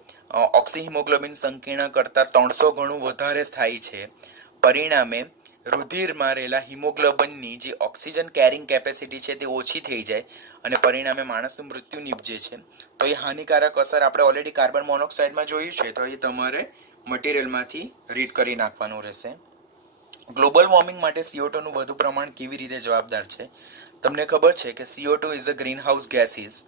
ઓક્સી હિમોગ્લોબિન સંકીર્ણ કરતાં 300 ગણું વધારે સ્થાયી છે. પરિણામે રુધિરમાં રહેલા હિમોગ્લોબિનની જે ઓક્સિજન કેરિંગ કેપેસિટી છે તે ઓછી થઈ જાય અને પરિણામે માણસનું મૃત્યુ નિપજે છે. તો એ હાનિકારક અસર આપણે ઓલરેડી કાર્બન મોનોક્સાઇડમાં જોયું છે. તો એ તમારે મટીરિયલમાંથી રીડ કરી નાખવાનું રહેશે. ગ્લોબલ વોર્મિંગ માટે CO2 નું વધુ પ્રમાણ કેવી રીતે જવાબદાર છે? તમને ખબર છે કે CO2 is a green house gases.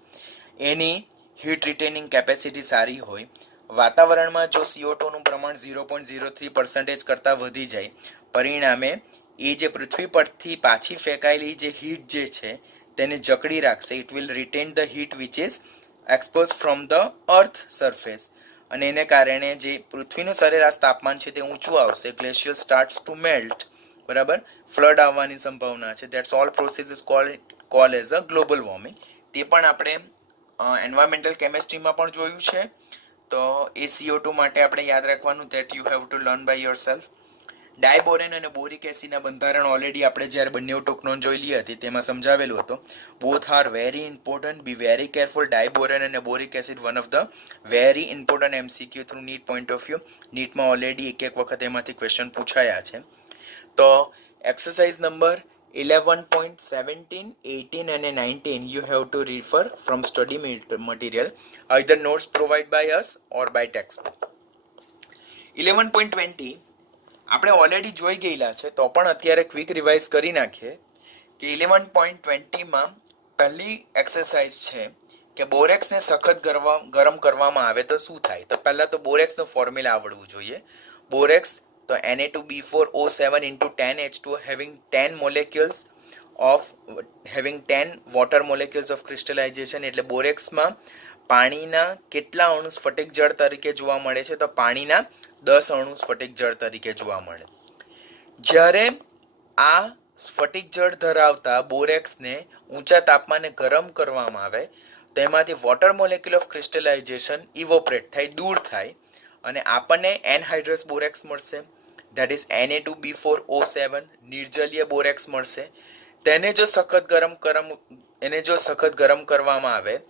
Any heat retaining capacity સારી હોય. વાતાવરણમાં જો CO2 નું પ્રમાણ 0.03% કરતાં વધી જાય, પરિણામે એ જે પૃથ્વી પરથી પાછી ફેંકાયેલી જે હીટ જે છે તેને જકડી રાખશે. It will written the heat which is expose from the earth surface. અને એને કારણે જે પૃથ્વીનું સરેરાશ તાપમાન છે તે ઊંચું આવશે. Glacier starts to melt. બરાબર, ફ્લડ આવવાની સંભાવના છે. That's all process is call as a global warming. તે પણ આપણે એન્વાયરમેન્ટલ કેમેસ્ટ્રીમાં પણ જોયું છે. તો એ CO2 માટે આપણે યાદ રાખવાનું that you have to learn by yourself. Diborane અને બોરિક એસિડના બંધારણ ઓલરેડી આપણે જ્યારે બંને ટોકનોન જોયેલી હતી તેમાં સમજાવેલું હતું. Both are very important, be very careful. Diborane અને boric acid one of the very important MCQ through NEET point of view. નીટમાં ઓલરેડી એક વખત એમાંથી ક્વેશ્ચન પૂછાયા છે. તો એક્સરસાઇઝ નંબર 11.17, 18 અને 19 you have to refer from study material, either notes provided by us or by textbook. 11.20 આપણે already જોઈ ગયેલા છે, તો પણ અત્યારે ક્વિક રિવાઇઝ કરી નાખીએ કે 11.20માં પહેલી એક્સરસાઇઝ છે કે બોરેક્સને સખત ગરમ કરવામાં આવે તો શું થાય? તો પહેલા તો બોરેક્સનો ફોર્મ્યુલા આવડવું જોઈએ. બોરેક્સ તો Na2B4O7 into 10H2 having 10 molecules of water molecules of crystallization. એટલે બોરેક્સમાં પાણીના કેટલા અણુ સ્ફટિક જળ તરીકે જોવા મળે છે? તો પાણીના 10 અણુ સ્ફટિક જળ તરીકે જોવા મળે. જ્યારે આ સ્ફટિક જળ ધરાવતા બોરેક્સને ઊંચા તાપમાને ગરમ કરવામાં આવે તો એમાંથી વોટર મોલેક્યુલ ઓફ ક્રિસ્ટલાઇઝેશન ઇવોપરેટ થાય, દૂર થાય અને આપણને એનહાઇડ્રસ બોરેક્સ મળશે. ધેટ ઇઝ Na2B4O7 નિર્જલીય બોરેક્સ મળશે. તેને જો સખત ગરમ કરવામાં આવે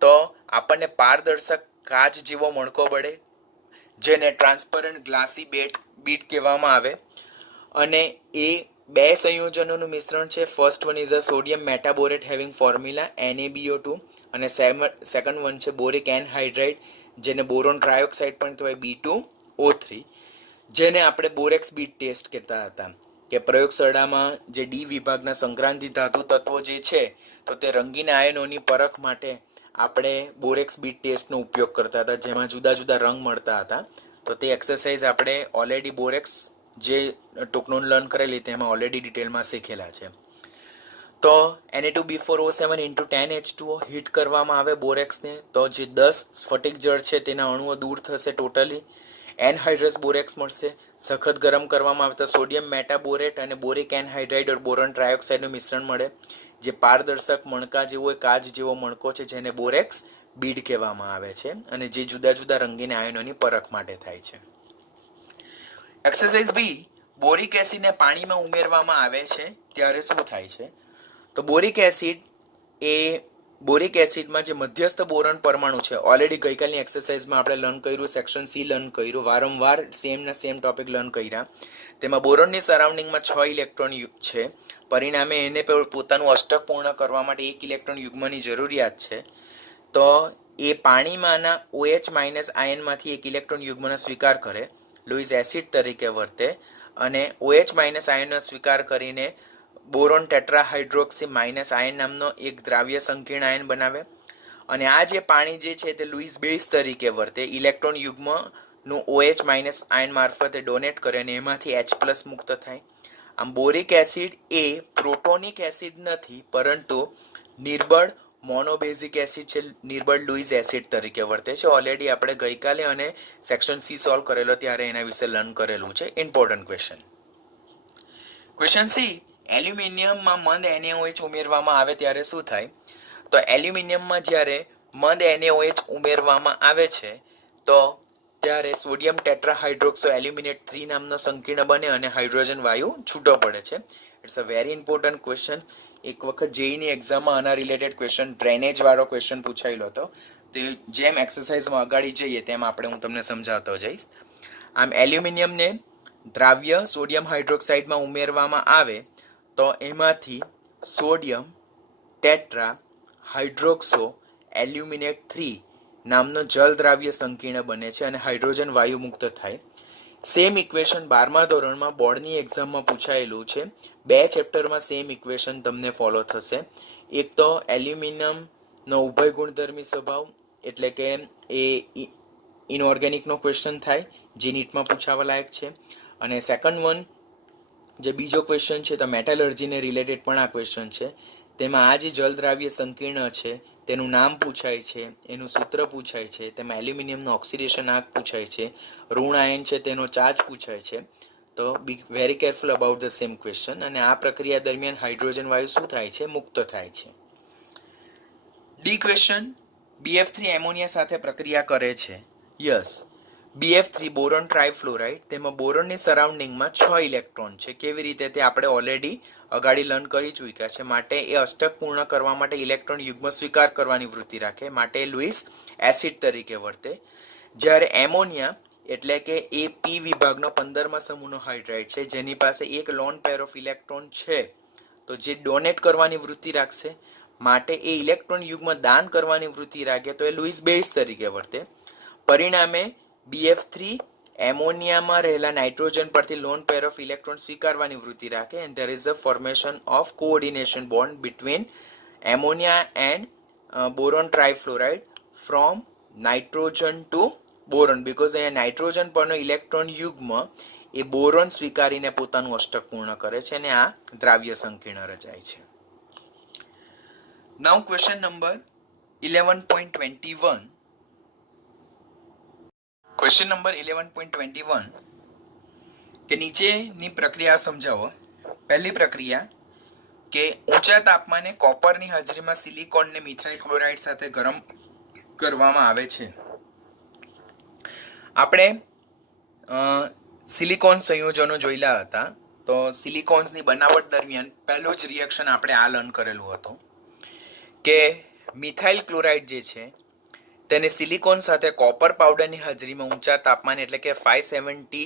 તો આપણને પારદર્શક કાચ જેવો મણકો મળે, જેને ટ્રાન્સપરન્ટ ગ્લાસી બીટ કહેવામાં આવે. અને એ બે સંયોજનોનું મિશ્રણ છે. First one is a sodium metaborate having formula NaBO2 અને સેકન્ડ વન છે બોરિક એનહાઇડ્રાઇડ, જેને બોરોન ટ્રાયોક્સાઇડ પણ કહેવાય, B2O3, જેને આપણે બોરેક્સ બીટ ટેસ્ટ કહેતા હતા. કે પ્રયોગશાળામાં જે ડી વિભાગના સંક્રાંતિ ધાતુ તત્વો જે છે તો તે રંગીન આયનોની પરખ માટે આપણે બોરેક્સ બીટ ટેસ્ટનો ઉપયોગ કરતા હતા, જેમાં જુદા જુદા રંગ મળતા હતા. તો તે એક્સરસાઇઝ આપણે ઓલરેડી બોરેક્સ જે ટોકનોન લર્ન કરેલી તેમાં ઓલરેડી ડિટેલમાં શીખેલા છે. તો Na2B4O7 into 10H2O હીટ કરવામાં આવે બોરેક્સને તો જે 10 સ્ફટિક જળ છે તેના અણુઓ દૂર થશે ટોટલી. એનહાઇડ્રસ બોરેક્સ મળશે. સખત ગરમ કરવામાં આવતા સોડિયમ મેટાબોરેટ અને બોરિક એનહાઇડ્રાઇડ ઓર બોરોન ટ્રાયોક્સાઇડનું મિશ્રણ મળે, જે પારદર્શક મણકા જેવો કાચ જેવો મણકો છે, જેને બોરેક્સ બીડ કહેવામાં આવે છે અને જે જુદા જુદા રંગીન આયનોની પરખ માટે થાય છે. એક્સરસાઇઝ બી, બોરિક એસિડને પાણીમાં ઉમેરવામાં આવે છે ત્યારે શું થાય છે? તો બોરિક એસિડમાં જે મધ્યસ્થ બોરોન પરમાણુ છે, ઓલરેડી ગઈકાલની એક્સરસાઇઝમાં આપણે લર્ન કર્યું, સેક્શન સી લર્ન કર્યું, વારંવાર સેમ ટોપિક લર્ન કર્યા. તેમાં બોરોનની સરાઉન્ડિંગમાં 6 ઇલેક્ટ્રોન છે. પરિણામે એને પોતાનું અષ્ટક પૂર્ણ કરવા માટે 1 ઇલેક્ટ્રોન યુગ્મની જરૂરિયાત છે. તો એ પાણીમાંના OH- આયનમાંથી 1 ઇલેક્ટ્રોન યુગ્મનો સ્વીકાર કરે, લુઈસ એસિડ તરીકે વર્તે અને OH- આયનનો સ્વીકાર કરીને બોરોન ટેટ્રાહાઇડ્રોક્સી માઇનસ આયન નામનો એક દ્રાવ્ય સંકીર્ણ આયન બનાવે. અને આ જે પાણી જે છે તે લુઈસ બેઝ તરીકે વર્તે, ઇલેક્ટ્રોન યુગ્મનું OH- આયન મારફતે ડોનેટ કરે અને એમાંથી H+ મુક્ત થાય. આમ બોરિક એસિડ એ પ્રોટોનિક એસિડ નથી, પરંતુ નિર્બળ મોનોબેઝિક એસિડ છે, નિર્બળ લुईस એસિડ તરીકે વર્તે છે. ઓલરેડી આપણે ગઈકાલે અને સેક્શન સી સોલ્વ કરેલો ત્યારે એના વિશે લર્ન કરેલું છે. Important question. ક્વેશ્ચન સી, એલ્યુમિનિયમમાં મંદ NaOH ઉમેરવામાં આવે ત્યારે શું થાય? તો એલ્યુમિનિયમમાં જ્યારે મંદ NaOH ઉમેરવામાં આવે છે તો ત્યારે સોડિયમ ટેટ્રાહાઇડ્રોક્સો એલ્યુમિનેટ 3 નામનો સંકીર્ણ બને અને હાઇડ્રોજન વાયુ છૂટો પડે છે. It's a very important question. એક વખત જેઈની એક્ઝામમાં આના રિલેટેડ ક્વેશ્ચન ડ્રેનેજ વાળો ક્વેશ્ચન પૂછાયેલો હતો. તો જેમ એક્સરસાઇઝમાં અગાડી જઈએ તેમ હું તમને સમજાવતો જઈશ. આમ એલ્યુમિનિયમને દ્રાવ્ય સોડિયમ હાઇડ્રોક્સાઇડમાં ઉમેરવામાં આવે તો એમાંથી સોડિયમ ટેટ્રા હાઇડ્રોક્સો એલ્યુમિનેટ 3 નામનો જલ દ્રાવ્ય સંકીર્ણ બને છે અને હાઇડ્રોજન વાયુ મુક્ત થાય. સેમ ઇક્વેશન 12મા ધોરણમાં બોર્ડની એક્ઝામમાં પૂછાયેલું છે. 2 ચેપ્ટરમાં સેમ ઇક્વેશન તમને ફોલો થશે. એક તો એલ્યુમિનિયમનો ઉભય ગુણધર્મી સ્વભાવ એટલે કે એ ઇનઓર્ગેનિકનો ક્વેશ્ચન થાય જે નીટમાં પૂછાવા લાયક છે. અને સેકન્ડ વન જે બીજો ક્વેશ્ચન છે તો મેટલર્જીને રિલેટેડ પણ આ ક્વેશ્ચન છે. તેમાં આ જે જલદ્રાવ્ય સંકીર્ણ છે તેનું નામ પૂછાય છે, એનું સૂત્ર પૂછાય છે, તેમાં એલ્યુમિનિયમનો ઓક્સિડેશન આંક પૂછાય છે, ઋણ આયન છે તેનો ચાર્જ પૂછાય છે. તો be very careful about the same question. અને આ પ્રક્રિયા દરમિયાન હાઇડ્રોજન વાયુ શું થાય છે? મુક્ત થાય છે. ડી ક્વેશ્ચન, BF3 એમોનિયા સાથે પ્રક્રિયા કરે છે. યસ, BF3 બોરોન ટ્રાઇફ્લોરાઇડ, તેમાં બોરોનની સરાઉન્ડિંગમાં 6 ઇલેક્ટ્રોન છે. કેવી રીતે તે આપણે ઓલરેડી અગાડી લર્ન કરી ચૂક્યા છે. માટે એ અષ્ટક પૂર્ણ કરવા માટે ઇલેક્ટ્રોન યુગ્મ સ્વીકાર કરવાની વૃત્તિ રાખે, માટે લुईस એસિડ તરીકે વર્તે. જ્યારે એમોનિયા એટલે કે એ પી વિભાગનો 15મા સમૂહનો હાઇડ્રાઇડ છે જેની પાસે એક લોન પેર ઓફ ઇલેક્ટ્રોન છે, તો જે ડોનેટ કરવાની વૃત્તિ રાખશે, માટે એ ઇલેક્ટ્રોન યુગ્મ દાન કરવાની વૃત્તિ રાખે તો એ લुईस બેઝ તરીકે વર્તે. પરિણામે BF3 એમોનિયામાં રહેલા નાઇટ્રોજન પરથી લોન પેર ઓફ ઇલેક્ટ્રોન સ્વીકારવાની વૃત્તિ રાખે and there is a formation of coordination bond between ammonia and boron trifluoride from nitrogen to boron, because અહીંયા નાઇટ્રોજન પરનો ઇલેક્ટ્રોન યુગ્મ એ બોરોન સ્વીકારીને પોતાનું અષ્ટક પૂર્ણ કરે છે અને આ દ્રાવ્ય સંકીર્ણ રચાય છે. નાઉ ક્વેશ્ચન નંબર 11.21. ક્વેશ્ચન નંબર 11.21 કે નીચેની પ્રક્રિયા સમજાવો. પહેલી પ્રક્રિયા કે ઊંચા તાપમાને કોપરની હાજરીમાં સિલિકોનને મિથાઇલ ક્લોરાઇડ સાથે ગરમ કરવામાં આવે છે. આપણે સિલિકોન સંયોજનો જોયેલા હતા. તો સિલિકોન્સની બનાવટ દરમિયાન પહેલું જ રિએક્શન આપણે આ લર્ન કરેલું હતું કે મિથાઇલ ક્લોરાઇડ જે છે તેને સિલિકોન સાથે કોપર પાવડરની હાજરીમાં ઊંચા તાપમાન એટલે કે 570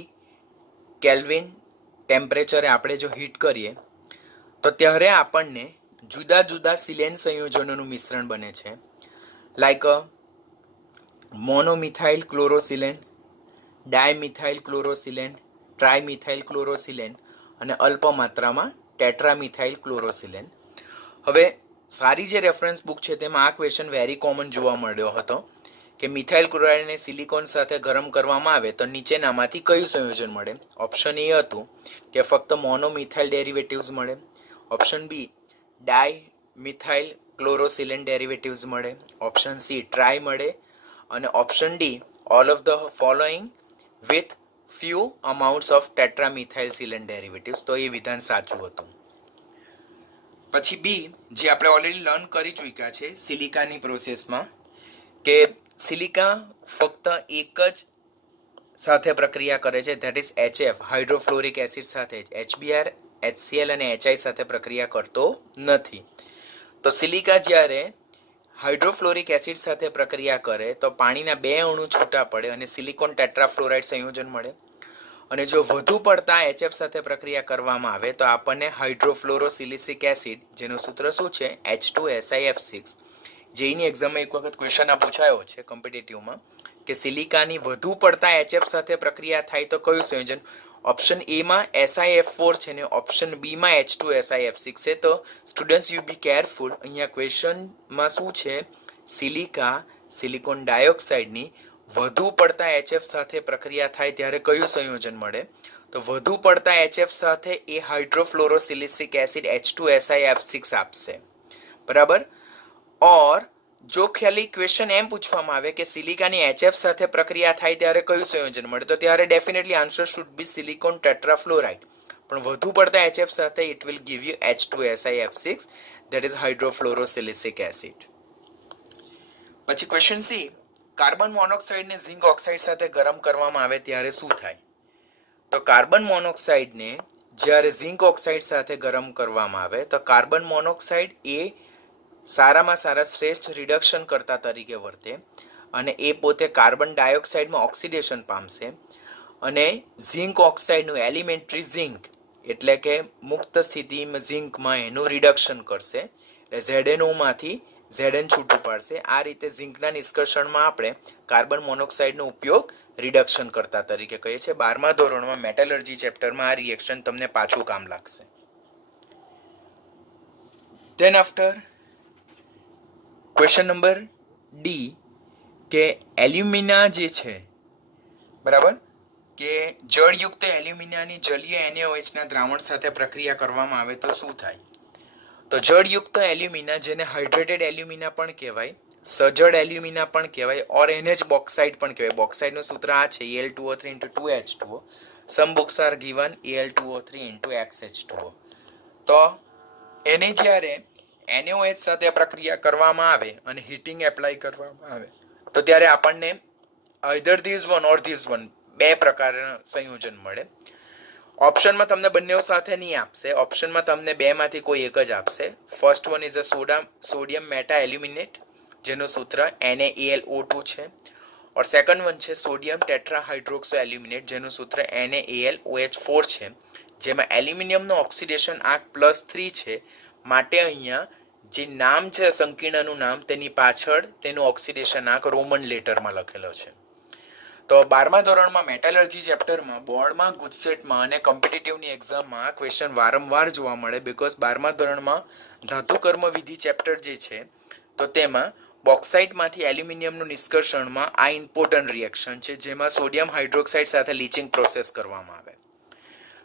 કેલ્વિન ટેમ્પરેચરે આપણે જો હીટ કરીએ તો ત્યારે આપણને જુદા જુદા સિલેન સંયોજનોનું મિશ્રણ બને છે. લાઈક મોનોમિથાઇલ ક્લોરોસિલેન, ડાયમિથાઇલ ક્લોરોસિલેન, ટ્રાયમિથાઇલ ક્લોરોસિલેન અને અલ્પ માત્રામાં ટેટ્રામિથાઇલ ક્લોરોસિલેન. હવે સારી જે રેફરન્સ બુક છે તેમાં આ ક્વેશ્ચન વેરી કોમન જોવા મળ્યો હતો કે મિથાઇલ ક્લોરાઇડને સિલિકોન સાથે ગરમ કરવામાં આવે તો નીચેનામાંથી કયું સંયોજન મળે? ઓપ્શન એ હતું કે ફક્ત મોનોમિથાઇલ ડેરિવેટિવ્સ મળે, option B dimethyl chlorosilane derivatives મળે, ઓપ્શન સી ટ્રાય મળે અને option D all of the following with few amounts of tetramethyl silane derivatives. તો એ વિધાન સાચું હતું. પછી બી જે આપણે ઓલરેડી લર્ન કરી ચૂક્યા છે સિલિકાની પ્રોસેસમાં કે સિલિકા ફક્ત એક જ સાથે પ્રક્રિયા કરે છે, that is HF hydrofluoric acid સાથે જ, HBr, HCl અને HI સાથે પ્રક્રિયા કરતો નથી. તો સિલિકા જ્યારે હાઇડ્રોફ્લોરિક એસિડ સાથે પ્રક્રિયા કરે તો પાણીના 2 અણુ છૂટા પડે અને સિલિકોન ટેટ્રાફ્લોરાઇડ સંયોજન મળે. અને જો વધુ પડતા HF સાથે પ્રક્રિયા કરવામાં આવે તો આપણને હાઇડ્રોફ્લોરોસિલિસિક એસિડ, જેનું સૂત્ર શું છે? H2SiF6. જેઈની એક્ઝામમાં એક વખત ક્વેશ્ચન આ પૂછાયો છે કોમ્પિટિટિવમાં કે સિલિકાની વધુ પડતા HF સાથે પ્રક્રિયા થાય તો કયું સંયોજન? ઓપ્શન એ માં SiF4 છે ને ઓપ્શન બી માં H2SiF6 છે. તો સ્ટુડન્ટ્સ યુ બી કેરફુલ. અહીંયા ક્વેશ્ચનમાં શું છે? સિલિકા સિલિકોન ડાયોક્સાઇડની વધુ પડતા HF સાથે પ્રક્રિયા થાય ત્યારે કયું સંયોજન મળે? તો વધુ પડતા HF સાથે એ હાઇડ્રોફ્લોરોસિલિસિક એસિડ H2SiF6 આપશે, બરાબર. ઓર જો ખાલી ક્વેશ્ચન એમ પૂછવામાં આવે કે સિલિકાની HF સાથે પ્રક્રિયા થાય ત્યારે કયું સંયોજન મળે, તો ત્યારે definitely answer should be silicon tetrafluoride. પણ વધુ પડતા HF સાથે it will give you H2SiF6, that is hydrofluorosilicic acid. પછી ક્વેશ્ચન સી, કાર્બન મોનોક્સાઇડને ઝિંક ઓક્સાઇડ સાથે ગરમ કરવામાં આવે ત્યારે શું થાય? તો કાર્બન મોનોક્સાઇડને જ્યારે ઝિંક ઓક્સાઇડ સાથે ગરમ કરવામાં આવે તો કાર્બન મોનોક્સાઇડ એ સારામાં સારા શ્રેષ્ઠ રિડક્શન કરતા તરીકે વર્તે અને એ પોતે કાર્બન ડાયોક્સાઇડમાં ઓક્સિડેશન પામશે અને ઝિંક ઓક્સાઇડનું એલિમેન્ટરી ઝિંક એટલે કે મુક્ત સ્થિતિમાં ઝિંકમાં એનું રિડક્શન કરશે એટલે ZnOમાંથી Zn છૂટું પાડશે. આ રીતે ઝિંકના નિષ્કર્ષણમાં આપણે કાર્બન મોનોક્સાઇડનો ઉપયોગ રિડક્શન કરતા તરીકે કહીએ છીએ. 12મા ધોરણમાં મેટલર્જી ચેપ્ટરમાં આ રિએક્શન તમને પાછું કામ લાગશે. Than after question number D કે એલ્યુમિના જે છે, બરાબર, કે જળયુક્ત એલ્યુમિનાની જલીય NaOH ના દ્રાવણ સાથે પ્રક્રિયા કરવામાં આવે તો શું થાય? તો જળયુક્ત એલ્યુમિના, જેને હાઇડ્રેટેડ એલ્યુમિના પણ કહેવાય, સજળ એલ્યુમિના પણ કહેવાય ઓર એને જ બોક્સાઇડ પણ કહેવાય. બોક્સાઇડનું સૂત્ર આ છે Al2O3 × 2H2O. Some books are given Al2O3 × XH2O. તો એને જ્યારે NaOH સાથે પ્રક્રિયા કરવામાં આવે અને હીટિંગ એપ્લાય કરવામાં આવે તો ત્યારે આપણને either this one or this one બે પ્રકારના સંયોજન મળે. ઓપ્શનમાં તમને બંને સાથે નહીં આપશે, ઓપ્શનમાં તમને બેમાંથી કોઈ એક જ આપશે. First one is a sodium meta aluminate જેનું સૂત્ર NaAlO2 છે. ઓર સેકન્ડ વન છે સોડિયમ ટેટ્રાહાઇડ્રોક્સો એલ્યુમિનેટ જેનું સૂત્ર NaAlOH4 છે, જેમાં એલ્યુમિનિયમનું ઓક્સિડેશન આંક +3 છે. માટે અહીંયા જે નામ છે સંકીર્ણનું નામ, તેની પાછળ તેનું ઓક્સિડેશન આંક રોમન લેટરમાં લખેલો છે. તો 12મા ધોરણમાં મેટલર્જી ચેપ્ટરમાં, બોર્ડમાં, ગુજસેટમાં અને કોમ્પિટિટિવની એક્ઝામમાં આ ક્વેશ્ચન વારંવાર જોવા મળે. બિકોઝ 12મા ધોરણમાં ધાતુ કર્મ વિધિ ચેપ્ટર જે છે તો તેમાં બોક્સાઇટમાંથી એલ્યુમિનિયમનું નિષ્કર્ષણમાં આ ઇમ્પોર્ટન્ટ રિએક્શન છે, જેમાં સોડિયમ હાઇડ્રોક્સાઇડ સાથે લીચિંગ પ્રોસેસ કરવામાં આવે.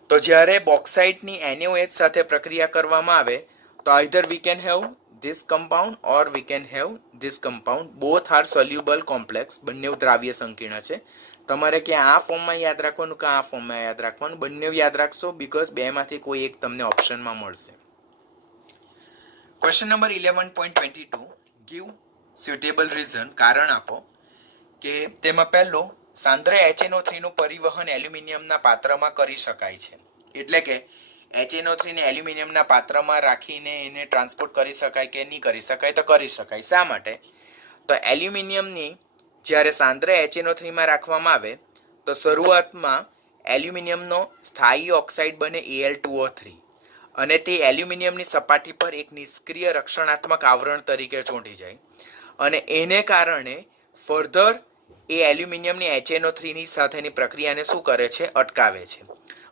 તો જ્યારે બોક્સાઇટની NaOH સાથે પ્રક્રિયા કરવામાં આવે તો either we can have this compound or we can have this compound. both are soluble complex. બંને દ્રાવ્ય સંકીર્ણ છે. તમારે કે આ ફોર્મમાં યાદ રાખવાનું કે આ ફોર્મમાં યાદ રાખવાનું, બંને યાદ રાખશો બીકોઝ બેમાંથી કોઈ એક તમને ઓપ્શનમાં મળશે. Question number 11.22, give suitable reason, કારણ આપો કે તેમાં પહેલો, સાંદ્ર HNO3 નું પરિવહન એલ્યુમિનિયમના પાત્રમાં કરી શકાય છે. એટલે કે HNO3 ને એલ્યુમિનિયમના પાત્રમાં રાખીને એને ટ્રાન્સપોર્ટ કરી શકાય કે નહીં કરી શકાય? તો કરી શકાય. શા માટે? તો એલ્યુમિનિયમની જ્યારે સાંદ્ર HNO3 માં રાખવામાં આવે તો શરૂઆતમાં એલ્યુમિનિયમનો સ્થાયી ઓક્સાઇડ બને Al2O3 અને તે એલ્યુમિનિયમની સપાટી પર એક નિષ્ક્રિય રક્ષણાત્મક આવરણ તરીકે ચોંટી જાય અને એને કારણે ફર્ધર એ એલ્યુમિનિયમની HNO3 ની સાથેની પ્રક્રિયાને શું કરે છે? અટકાવે છે.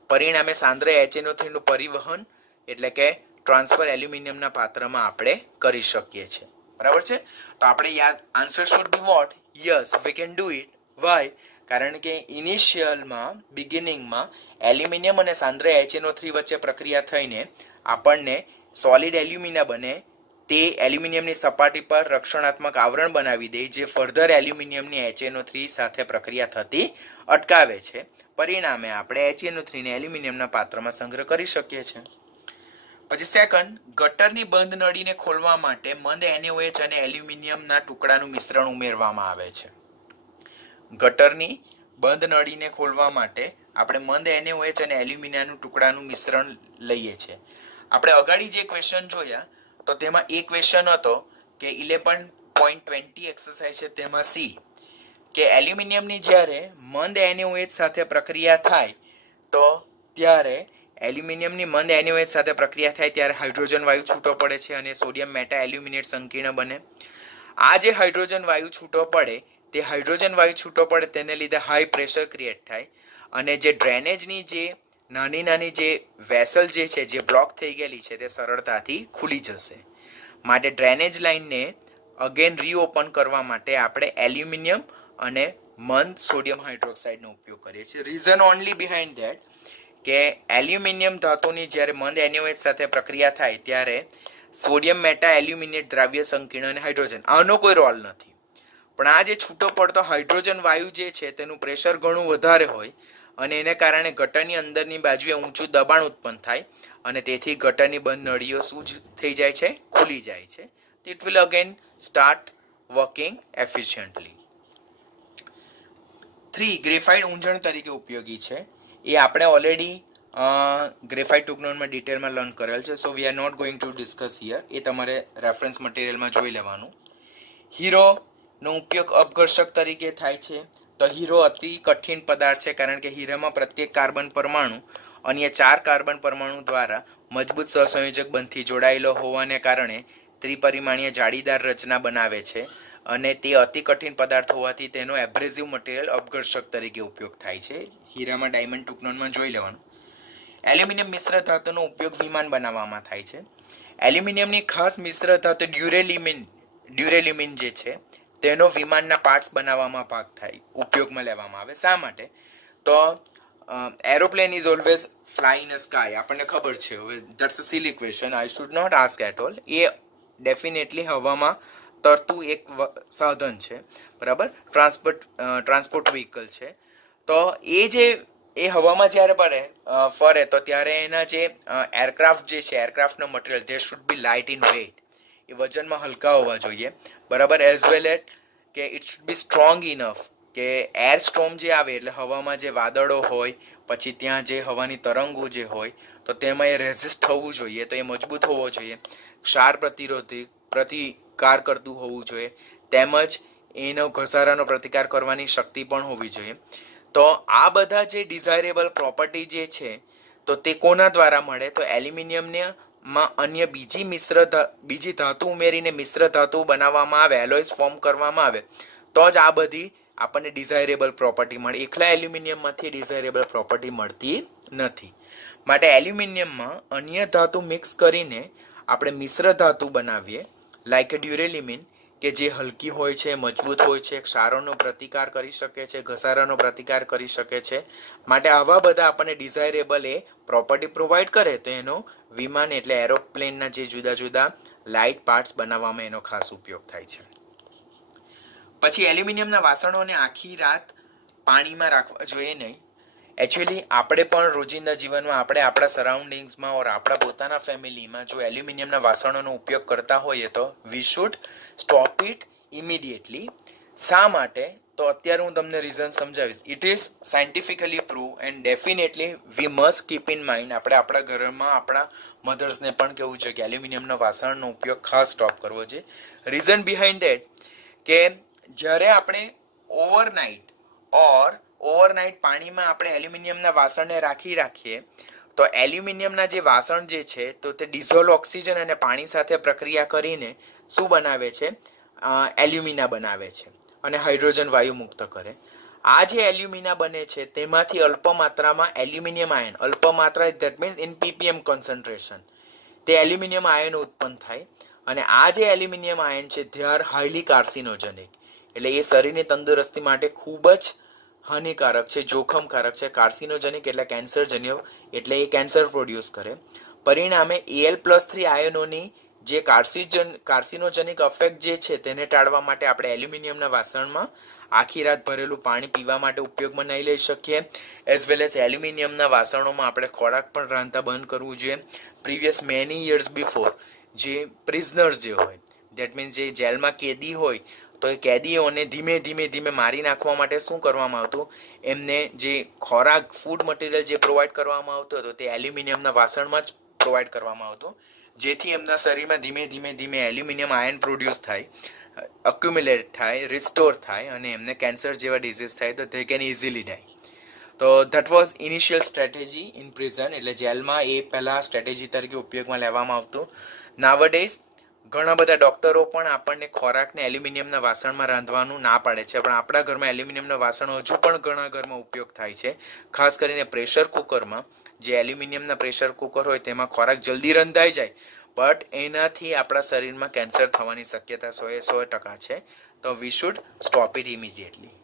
પરિણામે સાંદ્ર HNO3 નું પરિવહન એટલે કે ટ્રાન્સફર એલ્યુમિનિયમના પાત્રમાં આપણે કરી શકીએ છીએ. બરાબર છે? તો આપણે યાદ, answer should be what? Yes, we can do it. Why? કારણ કે ઇનિશિયલમાં, બિગિનિંગમાં એલ્યુમિનિયમ અને સાંદ્ર HNO3 વચ્ચે પ્રક્રિયા થઈને આપણને સોલિડ એલ્યુમિના બને. તે એલ્યુમિનિયમની સપાટી પર રક્ષણાત્મક આવરણ બનાવી દે જે ફર્ધર એલ્યુમિનિયમની HNO3 સાથે પ્રક્રિયા થતી અટકાવે છે. પરિણામે આપણે HNO3 ને એલ્યુમિનિયમના પાત્રમાં સંગ્રહ કરી શકીએ છીએ. પછી સેકન્ડ, ગટરની બંધ નળીને ખોલવા માટે મંદ NaOH અને એલ્યુમિનિયમના ટુકડાનું મિશ્રણ ઉમેરવામાં આવે છે. ગટરની બંધ નળીને ખોલવા માટે આપણે મંદ NaOH અને એલ્યુમિનિયમનું ટુકડાનું મિશ્રણ લઈએ છીએ. આપણે અગાડી જે ક્વેશ્ચન જોયા તો તેમાં એક ક્વેશ્ચન હતો કે 11.20 એક્સરસાઇઝ છે તેમાં સી કે એલ્યુમિનિયમની જ્યારે મંદ NaOH સાથે પ્રક્રિયા થાય તો ત્યારે એલ્યુમિનિયમની મંદ NaOH સાથે પ્રક્રિયા થાય ત્યારે હાઇડ્રોજન વાયુ છૂટો પડે છે અને સોડિયમ મેટા એલ્યુમિનેટ સંકીર્ણ બને. આ જે હાઇડ્રોજન વાયુ છૂટો પડે તે હાઇડ્રોજન વાયુ છૂટો પડે તેને લીધે હાઈ પ્રેશર ક્રિએટ થાય અને જે ડ્રેનેજની જે નાની નાની જે વેસલ જે છે જે બ્લોક થઈ ગયેલી છે તે સરળતાથી ખુલી જશે. માટે ડ્રેનેજ લાઇનને અગેન રીઓપન કરવા માટે આપણે એલ્યુમિનિયમ અને મંદ સોડિયમ હાઇડ્રોક્સાઇડનો ઉપયોગ કરીએ છીએ. રીઝન ઓનલી બિહાઇન્ડ ધેટ કે એલ્યુમિનિયમ ધાતુની જ્યારે મંદ NaOH સાથે પ્રક્રિયા થાય ત્યારે સોડિયમ મેટા એલ્યુમિનેટ દ્રાવ્ય સંકીર્ણ અને હાઇડ્રોજન આનો કોઈ રોલ નથી. પણ આ જે છૂટો પડતો હાઇડ્રોજન વાયુ જે છે તેનું પ્રેશર ઘણું વધારે હોય અને એને કારણે ગટરની અંદરની બાજુએ ઊંચું દબાણ ઉત્પન્ન થાય અને તેથી ગટરની બંધ નળીઓ શું થઈ જાય છે? ખુલી જાય છે. It will again start working efficiently. 3 graphite ઊંજણ તરીકે ઉપયોગી છે. એ આપણે ઓલરેડી ગ્રેફાઇટ ટુકનોનમાં ડિટેલમાં લર્ન કરેલ છે. So we are not going to discuss here. એ તમારે રેફરન્સ મટીરિયલમાં જોઈ લેવાનું. હીરોનો ઉપયોગ અપઘર્ષક તરીકે થાય છે. તો હીરો અતિ કઠિન પદાર્થ છે કારણ કે હીરામાં પ્રત્યેક કાર્બન પરમાણુ અન્ય 4 કાર્બન પરમાણુ દ્વારા મજબૂત સહસંયોજક બંધથી જોડાયેલો હોવાને કારણે ત્રિપરિમાણીય જાળીદાર રચના બનાવે છે અને તે અતિ કઠિન પદાર્થ હોવાથી તેનો એબ્રેઝિવ મટીરિયલ અપઘર્ષક તરીકે ઉપયોગ થાય છે. હીરામાં ડાયમંડ ટુકનોનમાં જોઈ લેવાનું. એલ્યુમિનિયમ મિશ્ર ધાતુનો ઉપયોગ વિમાન બનાવવામાં થાય છે. એલ્યુમિનિયમની ખાસ મિશ્ર ધાતુ ડ્યુરેલિમિન જે છે તેનો વિમાનના પાર્ટ્સ બનાવવામાં ઉપયોગમાં લેવામાં આવે. શા માટે? તો aeroplane is always fly in a sky. આપણને ખબર છે. હવે that's a silly question. I should not ask at all. એ ડેફિનેટલી હવામાં તરતું એક સાધન છે, બરાબર, ટ્રાન્સપોર્ટ વ્હીકલ છે. તો એ હવામાં જ્યારે ફરે તો ત્યારે એના જે એરક્રાફ્ટ જે છે એરક્રાફ્ટનો material they should be light in weight. એ વજનમાં હલકા હોવા જોઈએ, બરાબર. એઝ વેલ એટ કે it should be strong enough કે એર સ્ટોર્મ જે આવે એટલે હવામાં જે વાદળો હોય પછી ત્યાં જે હવાની તરંગો જે હોય તો તેમાં એ રેઝિસ્ટ થવું જોઈએ. તો એ મજબૂત હોવો જોઈએ, ક્ષાર પ્રતિકાર કરતું હોવું જોઈએ, તેમજ એનો ઘસારાનો પ્રતિકાર કરવાની શક્તિ પણ હોવી જોઈએ. તો આ બધા જે ડિઝાયરેબલ પ્રોપર્ટી જે છે તો તે કોના દ્વારા મળે? તો એલ્યુમિનિયમને માં અન્ય બીજી ધાતુ ઉમેરીને મિશ્ર ધાતુ બનાવવામાં આવે, એલોયસ ફોર્મ કરવામાં આવે તો જ આ બધી આપણને ડિઝાયરેબલ પ્રોપર્ટી મળે. એકલા એલ્યુમિનિયમમાંથી ડિઝાયરેબલ પ્રોપર્ટી મળતી નથી. માટે એલ્યુમિનિયમમાં અન્ય ધાતુ મિક્સ કરીને આપણે મિશ્ર ધાતુ બનાવીએ લાઈક અ ડ્યુરેલિમિન કે જે હલકી હોય છે, મજબૂત હોય છે, ક્ષારોનો પ્રતિકાર કરી શકે છે, ઘસારાનો પ્રતિકાર કરી શકે છે. માટે આવા બધા આપણને ડિઝાયરેબલ એ પ્રોપર્ટી પ્રોવાઈડ કરે તો એનો વિમાન એટલે એરોપ્લેનના જે જુદા જુદા લાઇટ પાર્ટ્સ બનાવવામાં એનો ખાસ ઉપયોગ થાય છે. પછી એલ્યુમિનિયમના વાસણોને આખી રાત પાણીમાં રાખવા જોઈએ નહીં. એકચ્યુઅલી આપણે પણ રોજિંદા જીવનમાં આપણે આપણા સરાઉન્ડિંગ્સમાં ઓર આપણા પોતાના ફેમિલીમાં જો એલ્યુમિનિયમના વાસણોનો ઉપયોગ કરતા હોઈએ તો we should stop it immediately. શા માટે? તો અત્યારે હું તમને રીઝન સમજાવીશ. It is scientifically prove and definitely we must keep in mind. આપણે આપણા ઘરમાં આપણા મધર્સને પણ કહેવું છે કે એલ્યુમિનિયમના વાસણનો ઉપયોગ ખાસ સ્ટોપ કરવો છે. રીઝન બિહાઇન્ડ ધેટ કે જ્યારે આપણે ઓવરનાઇટ પાણીમાં આપણે એલ્યુમિનિયમના વાસણને રાખીએ તો એલ્યુમિનિયમના જે વાસણ જે છે તો તે ડિઝોલ્વ ઓક્સિજન અને પાણી સાથે પ્રક્રિયા કરીને શું બનાવે છે? એલ્યુમિના બનાવે છે અને હાઇડ્રોજન વાયુ મુક્ત કરે. આ જે એલ્યુમિના બને છે તેમાંથી અલ્પ માત્રામાં એલ્યુમિનિયમ આયન, અલ્પ માત્રા that means in ppm concentration, તે એલ્યુમિનિયમ આયન ઉત્પન્ન થાય અને આ જે એલ્યુમિનિયમ આયન છે they are highly કાર્સિનોજેનિક. એટલે એ શરીરની તંદુરસ્તી માટે ખૂબ જ હાનિકારક છે, જોખમકારક છે. કાર્સિનોજેનિક એટલે કેન્સરજન્ય, એટલે એ કેન્સર પ્રોડ્યુસ કરે. પરિણામે Al+3 આયનોની જે કાર્સિનોજેનિક અફેક્ટ જે છે તેને ટાળવા માટે આપણે એલ્યુમિનિયમના વાસણમાં આખી રાત ભરેલું પાણી પીવા માટે ઉપયોગમાં નહીં લઈ શકીએ. એઝ વેલ એઝ એલ્યુમિનિયમના વાસણોમાં આપણે ખોરાક પણ રાંધતા બંધ કરવું જોઈએ. પ્રીવિયસ મેની યર્સ બિફોર જે પ્રિઝનર્સ જે હોય દેટ મીન્સ જે જેલમાં કેદી હોય તો એ કેદીઓને ધીમે મારી નાખવા માટે શું કરવામાં આવતું? એમને જે ખોરાક ફૂડ મટીરિયલ જે પ્રોવાઈડ કરવામાં આવતો હતો તે એલ્યુમિનિયમના વાસણમાં જ પ્રોવાઈડ કરવામાં આવતું, જેથી એમના શરીરમાં ધીમે એલ્યુમિનિયમ આયન પ્રોડ્યુસ થાય, અક્યુમ્યુલેટ થાય, રિસ્ટોર થાય અને એમને કેન્સર જેવા ડિઝીઝ થાય તો ધે કેન ઇઝીલી ડાય. તો that was initial strategy in prison. એટલે જેલમાં એ પહેલાં સ્ટ્રેટેજી તરીકે ઉપયોગમાં લેવામાં આવતું. નાવડેઝ ઘણા બધા ડૉક્ટરો પણ આપણને ખોરાકને એલ્યુમિનિયમના વાસણમાં રાંધવાનું ના પાડે છે, પણ આપણા ઘરમાં એલ્યુમિનિયમના વાસણો હજુ પણ ઘણા ઘરમાં ઉપયોગ થાય છે. ખાસ કરીને પ્રેશર કુકરમાં, જે એલ્યુમિનિયમના પ્રેશર કુકર હોય તેમાં ખોરાક જલ્દી રંધાઈ જાય બટ એનાથી આપણા શરીરમાં કેન્સર થવાની શક્યતા 100% છે. તો we should stop it immediately.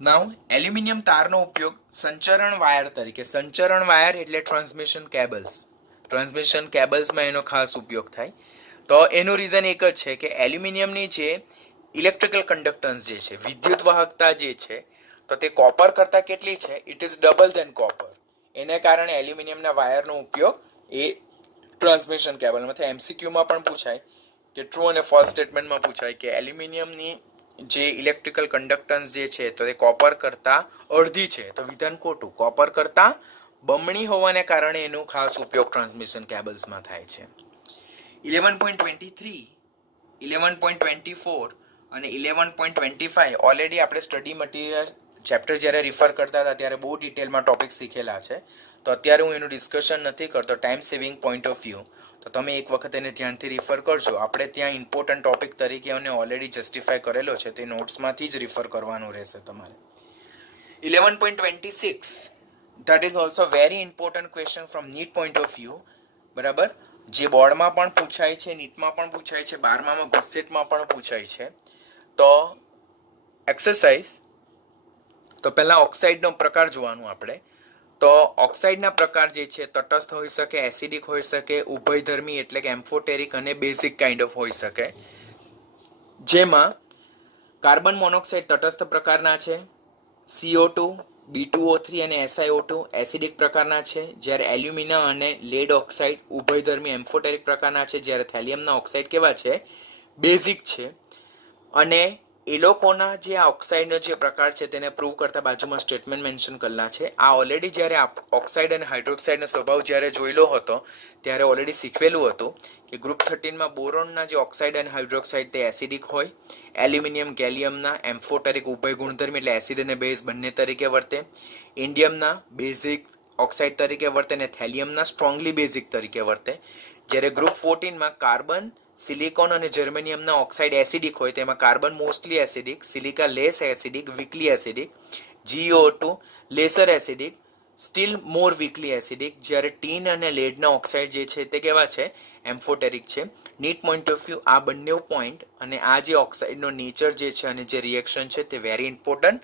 Now aluminium તારનો ઉપયોગ સંચરણ વાયર તરીકે, સંચરણ વાયર એટલે ટ્રાન્સમિશન કેબલ્સમાં એનો ખાસ ઉપયોગ થાય. તો એનું રીઝન એક જ છે કે એલ્યુમિનિયમની જે ઇલેક્ટ્રિકલ કન્ડક્ટન્સ જે છે, વિદ્યુત વાહકતા જે છે, તો તે કોપર કરતાં કેટલી છે? It is double than copper. એને કારણે એલ્યુમિનિયમના વાયરનો ઉપયોગ એ ટ્રાન્સમિશન કેબલમાં થાય. એમસીક્યુમાં પણ પૂછાય કે ટ્રુ અને ફોલ્સ સ્ટેટમેન્ટમાં પૂછાય કે એલ્યુમિનિયમની જે ઇલેક્ટ્રિકલ કન્ડક્ટન્સ જે છે તો એ કોપર કરતાં અડધી છે, તો વિધાન ખોટું. કોપર કરતાં બમણી હોવાને કારણે એનો ખાસ ઉપયોગ ટ્રાન્સમિશન કેબલ્સમાં થાય છે. 11.23, 11.24 અને 11.25 ઓલરેડી આપણે સ્ટડી મટીરિયલ ચેપ્ટર જ્યારે રિફર કરતા હતા ત્યારે બહુ ડિટેલમાં ટોપિક શીખેલા છે, તો અત્યારે હું એનું ડિસ્કશન નથી કરતો time saving point of view. તો તમે એક વખત એને ધ્યાનથી રિફર કરજો. આપણે ત્યાં ઇમ્પોર્ટન્ટ ટોપિક તરીકે એને ઓલરેડી જસ્ટિફાય કરેલો છે, તે નોટ્સમાંથી જ રિફર કરવાનું રહેશે તમારે. 11.26 that is also very important question from NEET point of view. બરાબર, જે બોર્ડમાં પણ પૂછાય છે, નીટમાં પણ પૂછાય છે, 12માં ગુસ્સેટમાં પણ પૂછાય છે. તો એક્સરસાઇઝ, તો પહેલાં ઓક્સાઇડનો પ્રકાર જોવાનું આપણે. તો ઓક્સાઇડના પ્રકાર જે છે તટસ્થ હોઈ શકે, એસિડિક હોઈ શકે, ઉભયધર્મી એટલે કે એમ્ફોટેરિક અને બેઝિક કાઇન્ડ ઓફ હોઈ શકે. જેમાં કાર્બન મોનોક્સાઇડ તટસ્થ પ્રકારના છે, CO2, B2O3 અને SiO2 એસિડિક પ્રકારના છે, જ્યારે એલ્યુમિના અને લેડ ઓક્સાઇડ ઉભયધર્મી એમ્ફોટેરિક પ્રકારના છે, જ્યારે થેલિયમના ઓક્સાઇડ કેવા છે? બેઝિક છે. અને એ લોકોના જે આ ઓક્સાઇડનો જે પ્રકાર છે તેને પ્રૂવ કરતા બાજુમાં સ્ટેટમેન્ટ મેન્શન કરેલા છે. આ ઓલરેડી જ્યારે ઓક્સાઇડ અને હાઇડ્રોક્સાઇડનો સ્વભાવ જ્યારે જોયેલો હતો ત્યારે ઓલરેડી શીખવેલું હતું કે ગ્રુપ 13માં બોરોનના જે ઓક્સાઇડ અને હાઇડ્રોક્સાઇડ તે એસિડિક હોય, એલ્યુમિનિયમ ગેલિયમના એમ્ફોટેરિક ઉભય ગુણધર્મી એટલે એસિડ અને બેઝ બંને તરીકે વર્તે, ઇન્ડિયમના બેઝિક ઓક્સાઇડ તરીકે વર્તે અને થેલિયમના સ્ટ્રોંગલી બેઝિક તરીકે વર્તે. જ્યારે ગ્રુપ 14માં કાર્બન, સિલિકોન અને જર્મેનિયમના ઓક્સાઇડ એસિડિક હોય, તેમાં carbon mostly acidic, silica less acidic, weakly acidic, GeO2 lesser acidic, still more weakly acidic, જ્યારે ટીન અને લેડના ઓક્સાઇડ જે છે તે કેવા છે? એમ્ફોટેરિક છે. નીટ પોઈન્ટ ઓફ વ્યૂ આ બંને પોઈન્ટ અને આ જે ઓક્સાઇડનો નેચર જે છે અને જે રિએક્શન છે તે વેરી ઇમ્પોર્ટન્ટ.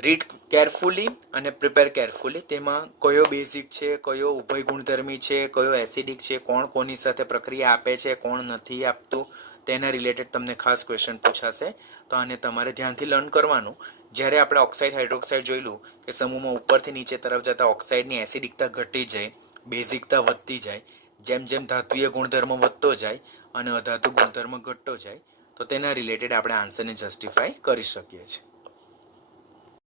રીડ કેરફુલી અને પ્રિપેર કેરફુલી. તેમાં કયો બેઝિક છે, કયો ઉભય ગુણધર્મી છે, કયો એસિડિક છે, કોણ કોની સાથે પ્રક્રિયા આપે છે, કોણ નથી આપતું, તેના રિલેટેડ તમને ખાસ ક્વેશ્ચન પૂછાશે. તો આને તમારે ધ્યાનથી લર્ન કરવાનું. જ્યારે આપણે ઓક્સાઇડ હાઇડ્રોક્સાઇડ જોયેલું કે સમૂહમાં ઉપરથી નીચે તરફ જતા ઓક્સાઇડની એસિડિકતા ઘટી જાય, બેઝિકતા વધતી જાય, જેમ જેમ ધાત્વીય ગુણધર્મ વધતો જાય અને અધાતુ ગુણધર્મ ઘટતો જાય, તો તેના રિલેટેડ આપણે આન્સરને જસ્ટિફાય કરી શકીએ છીએ.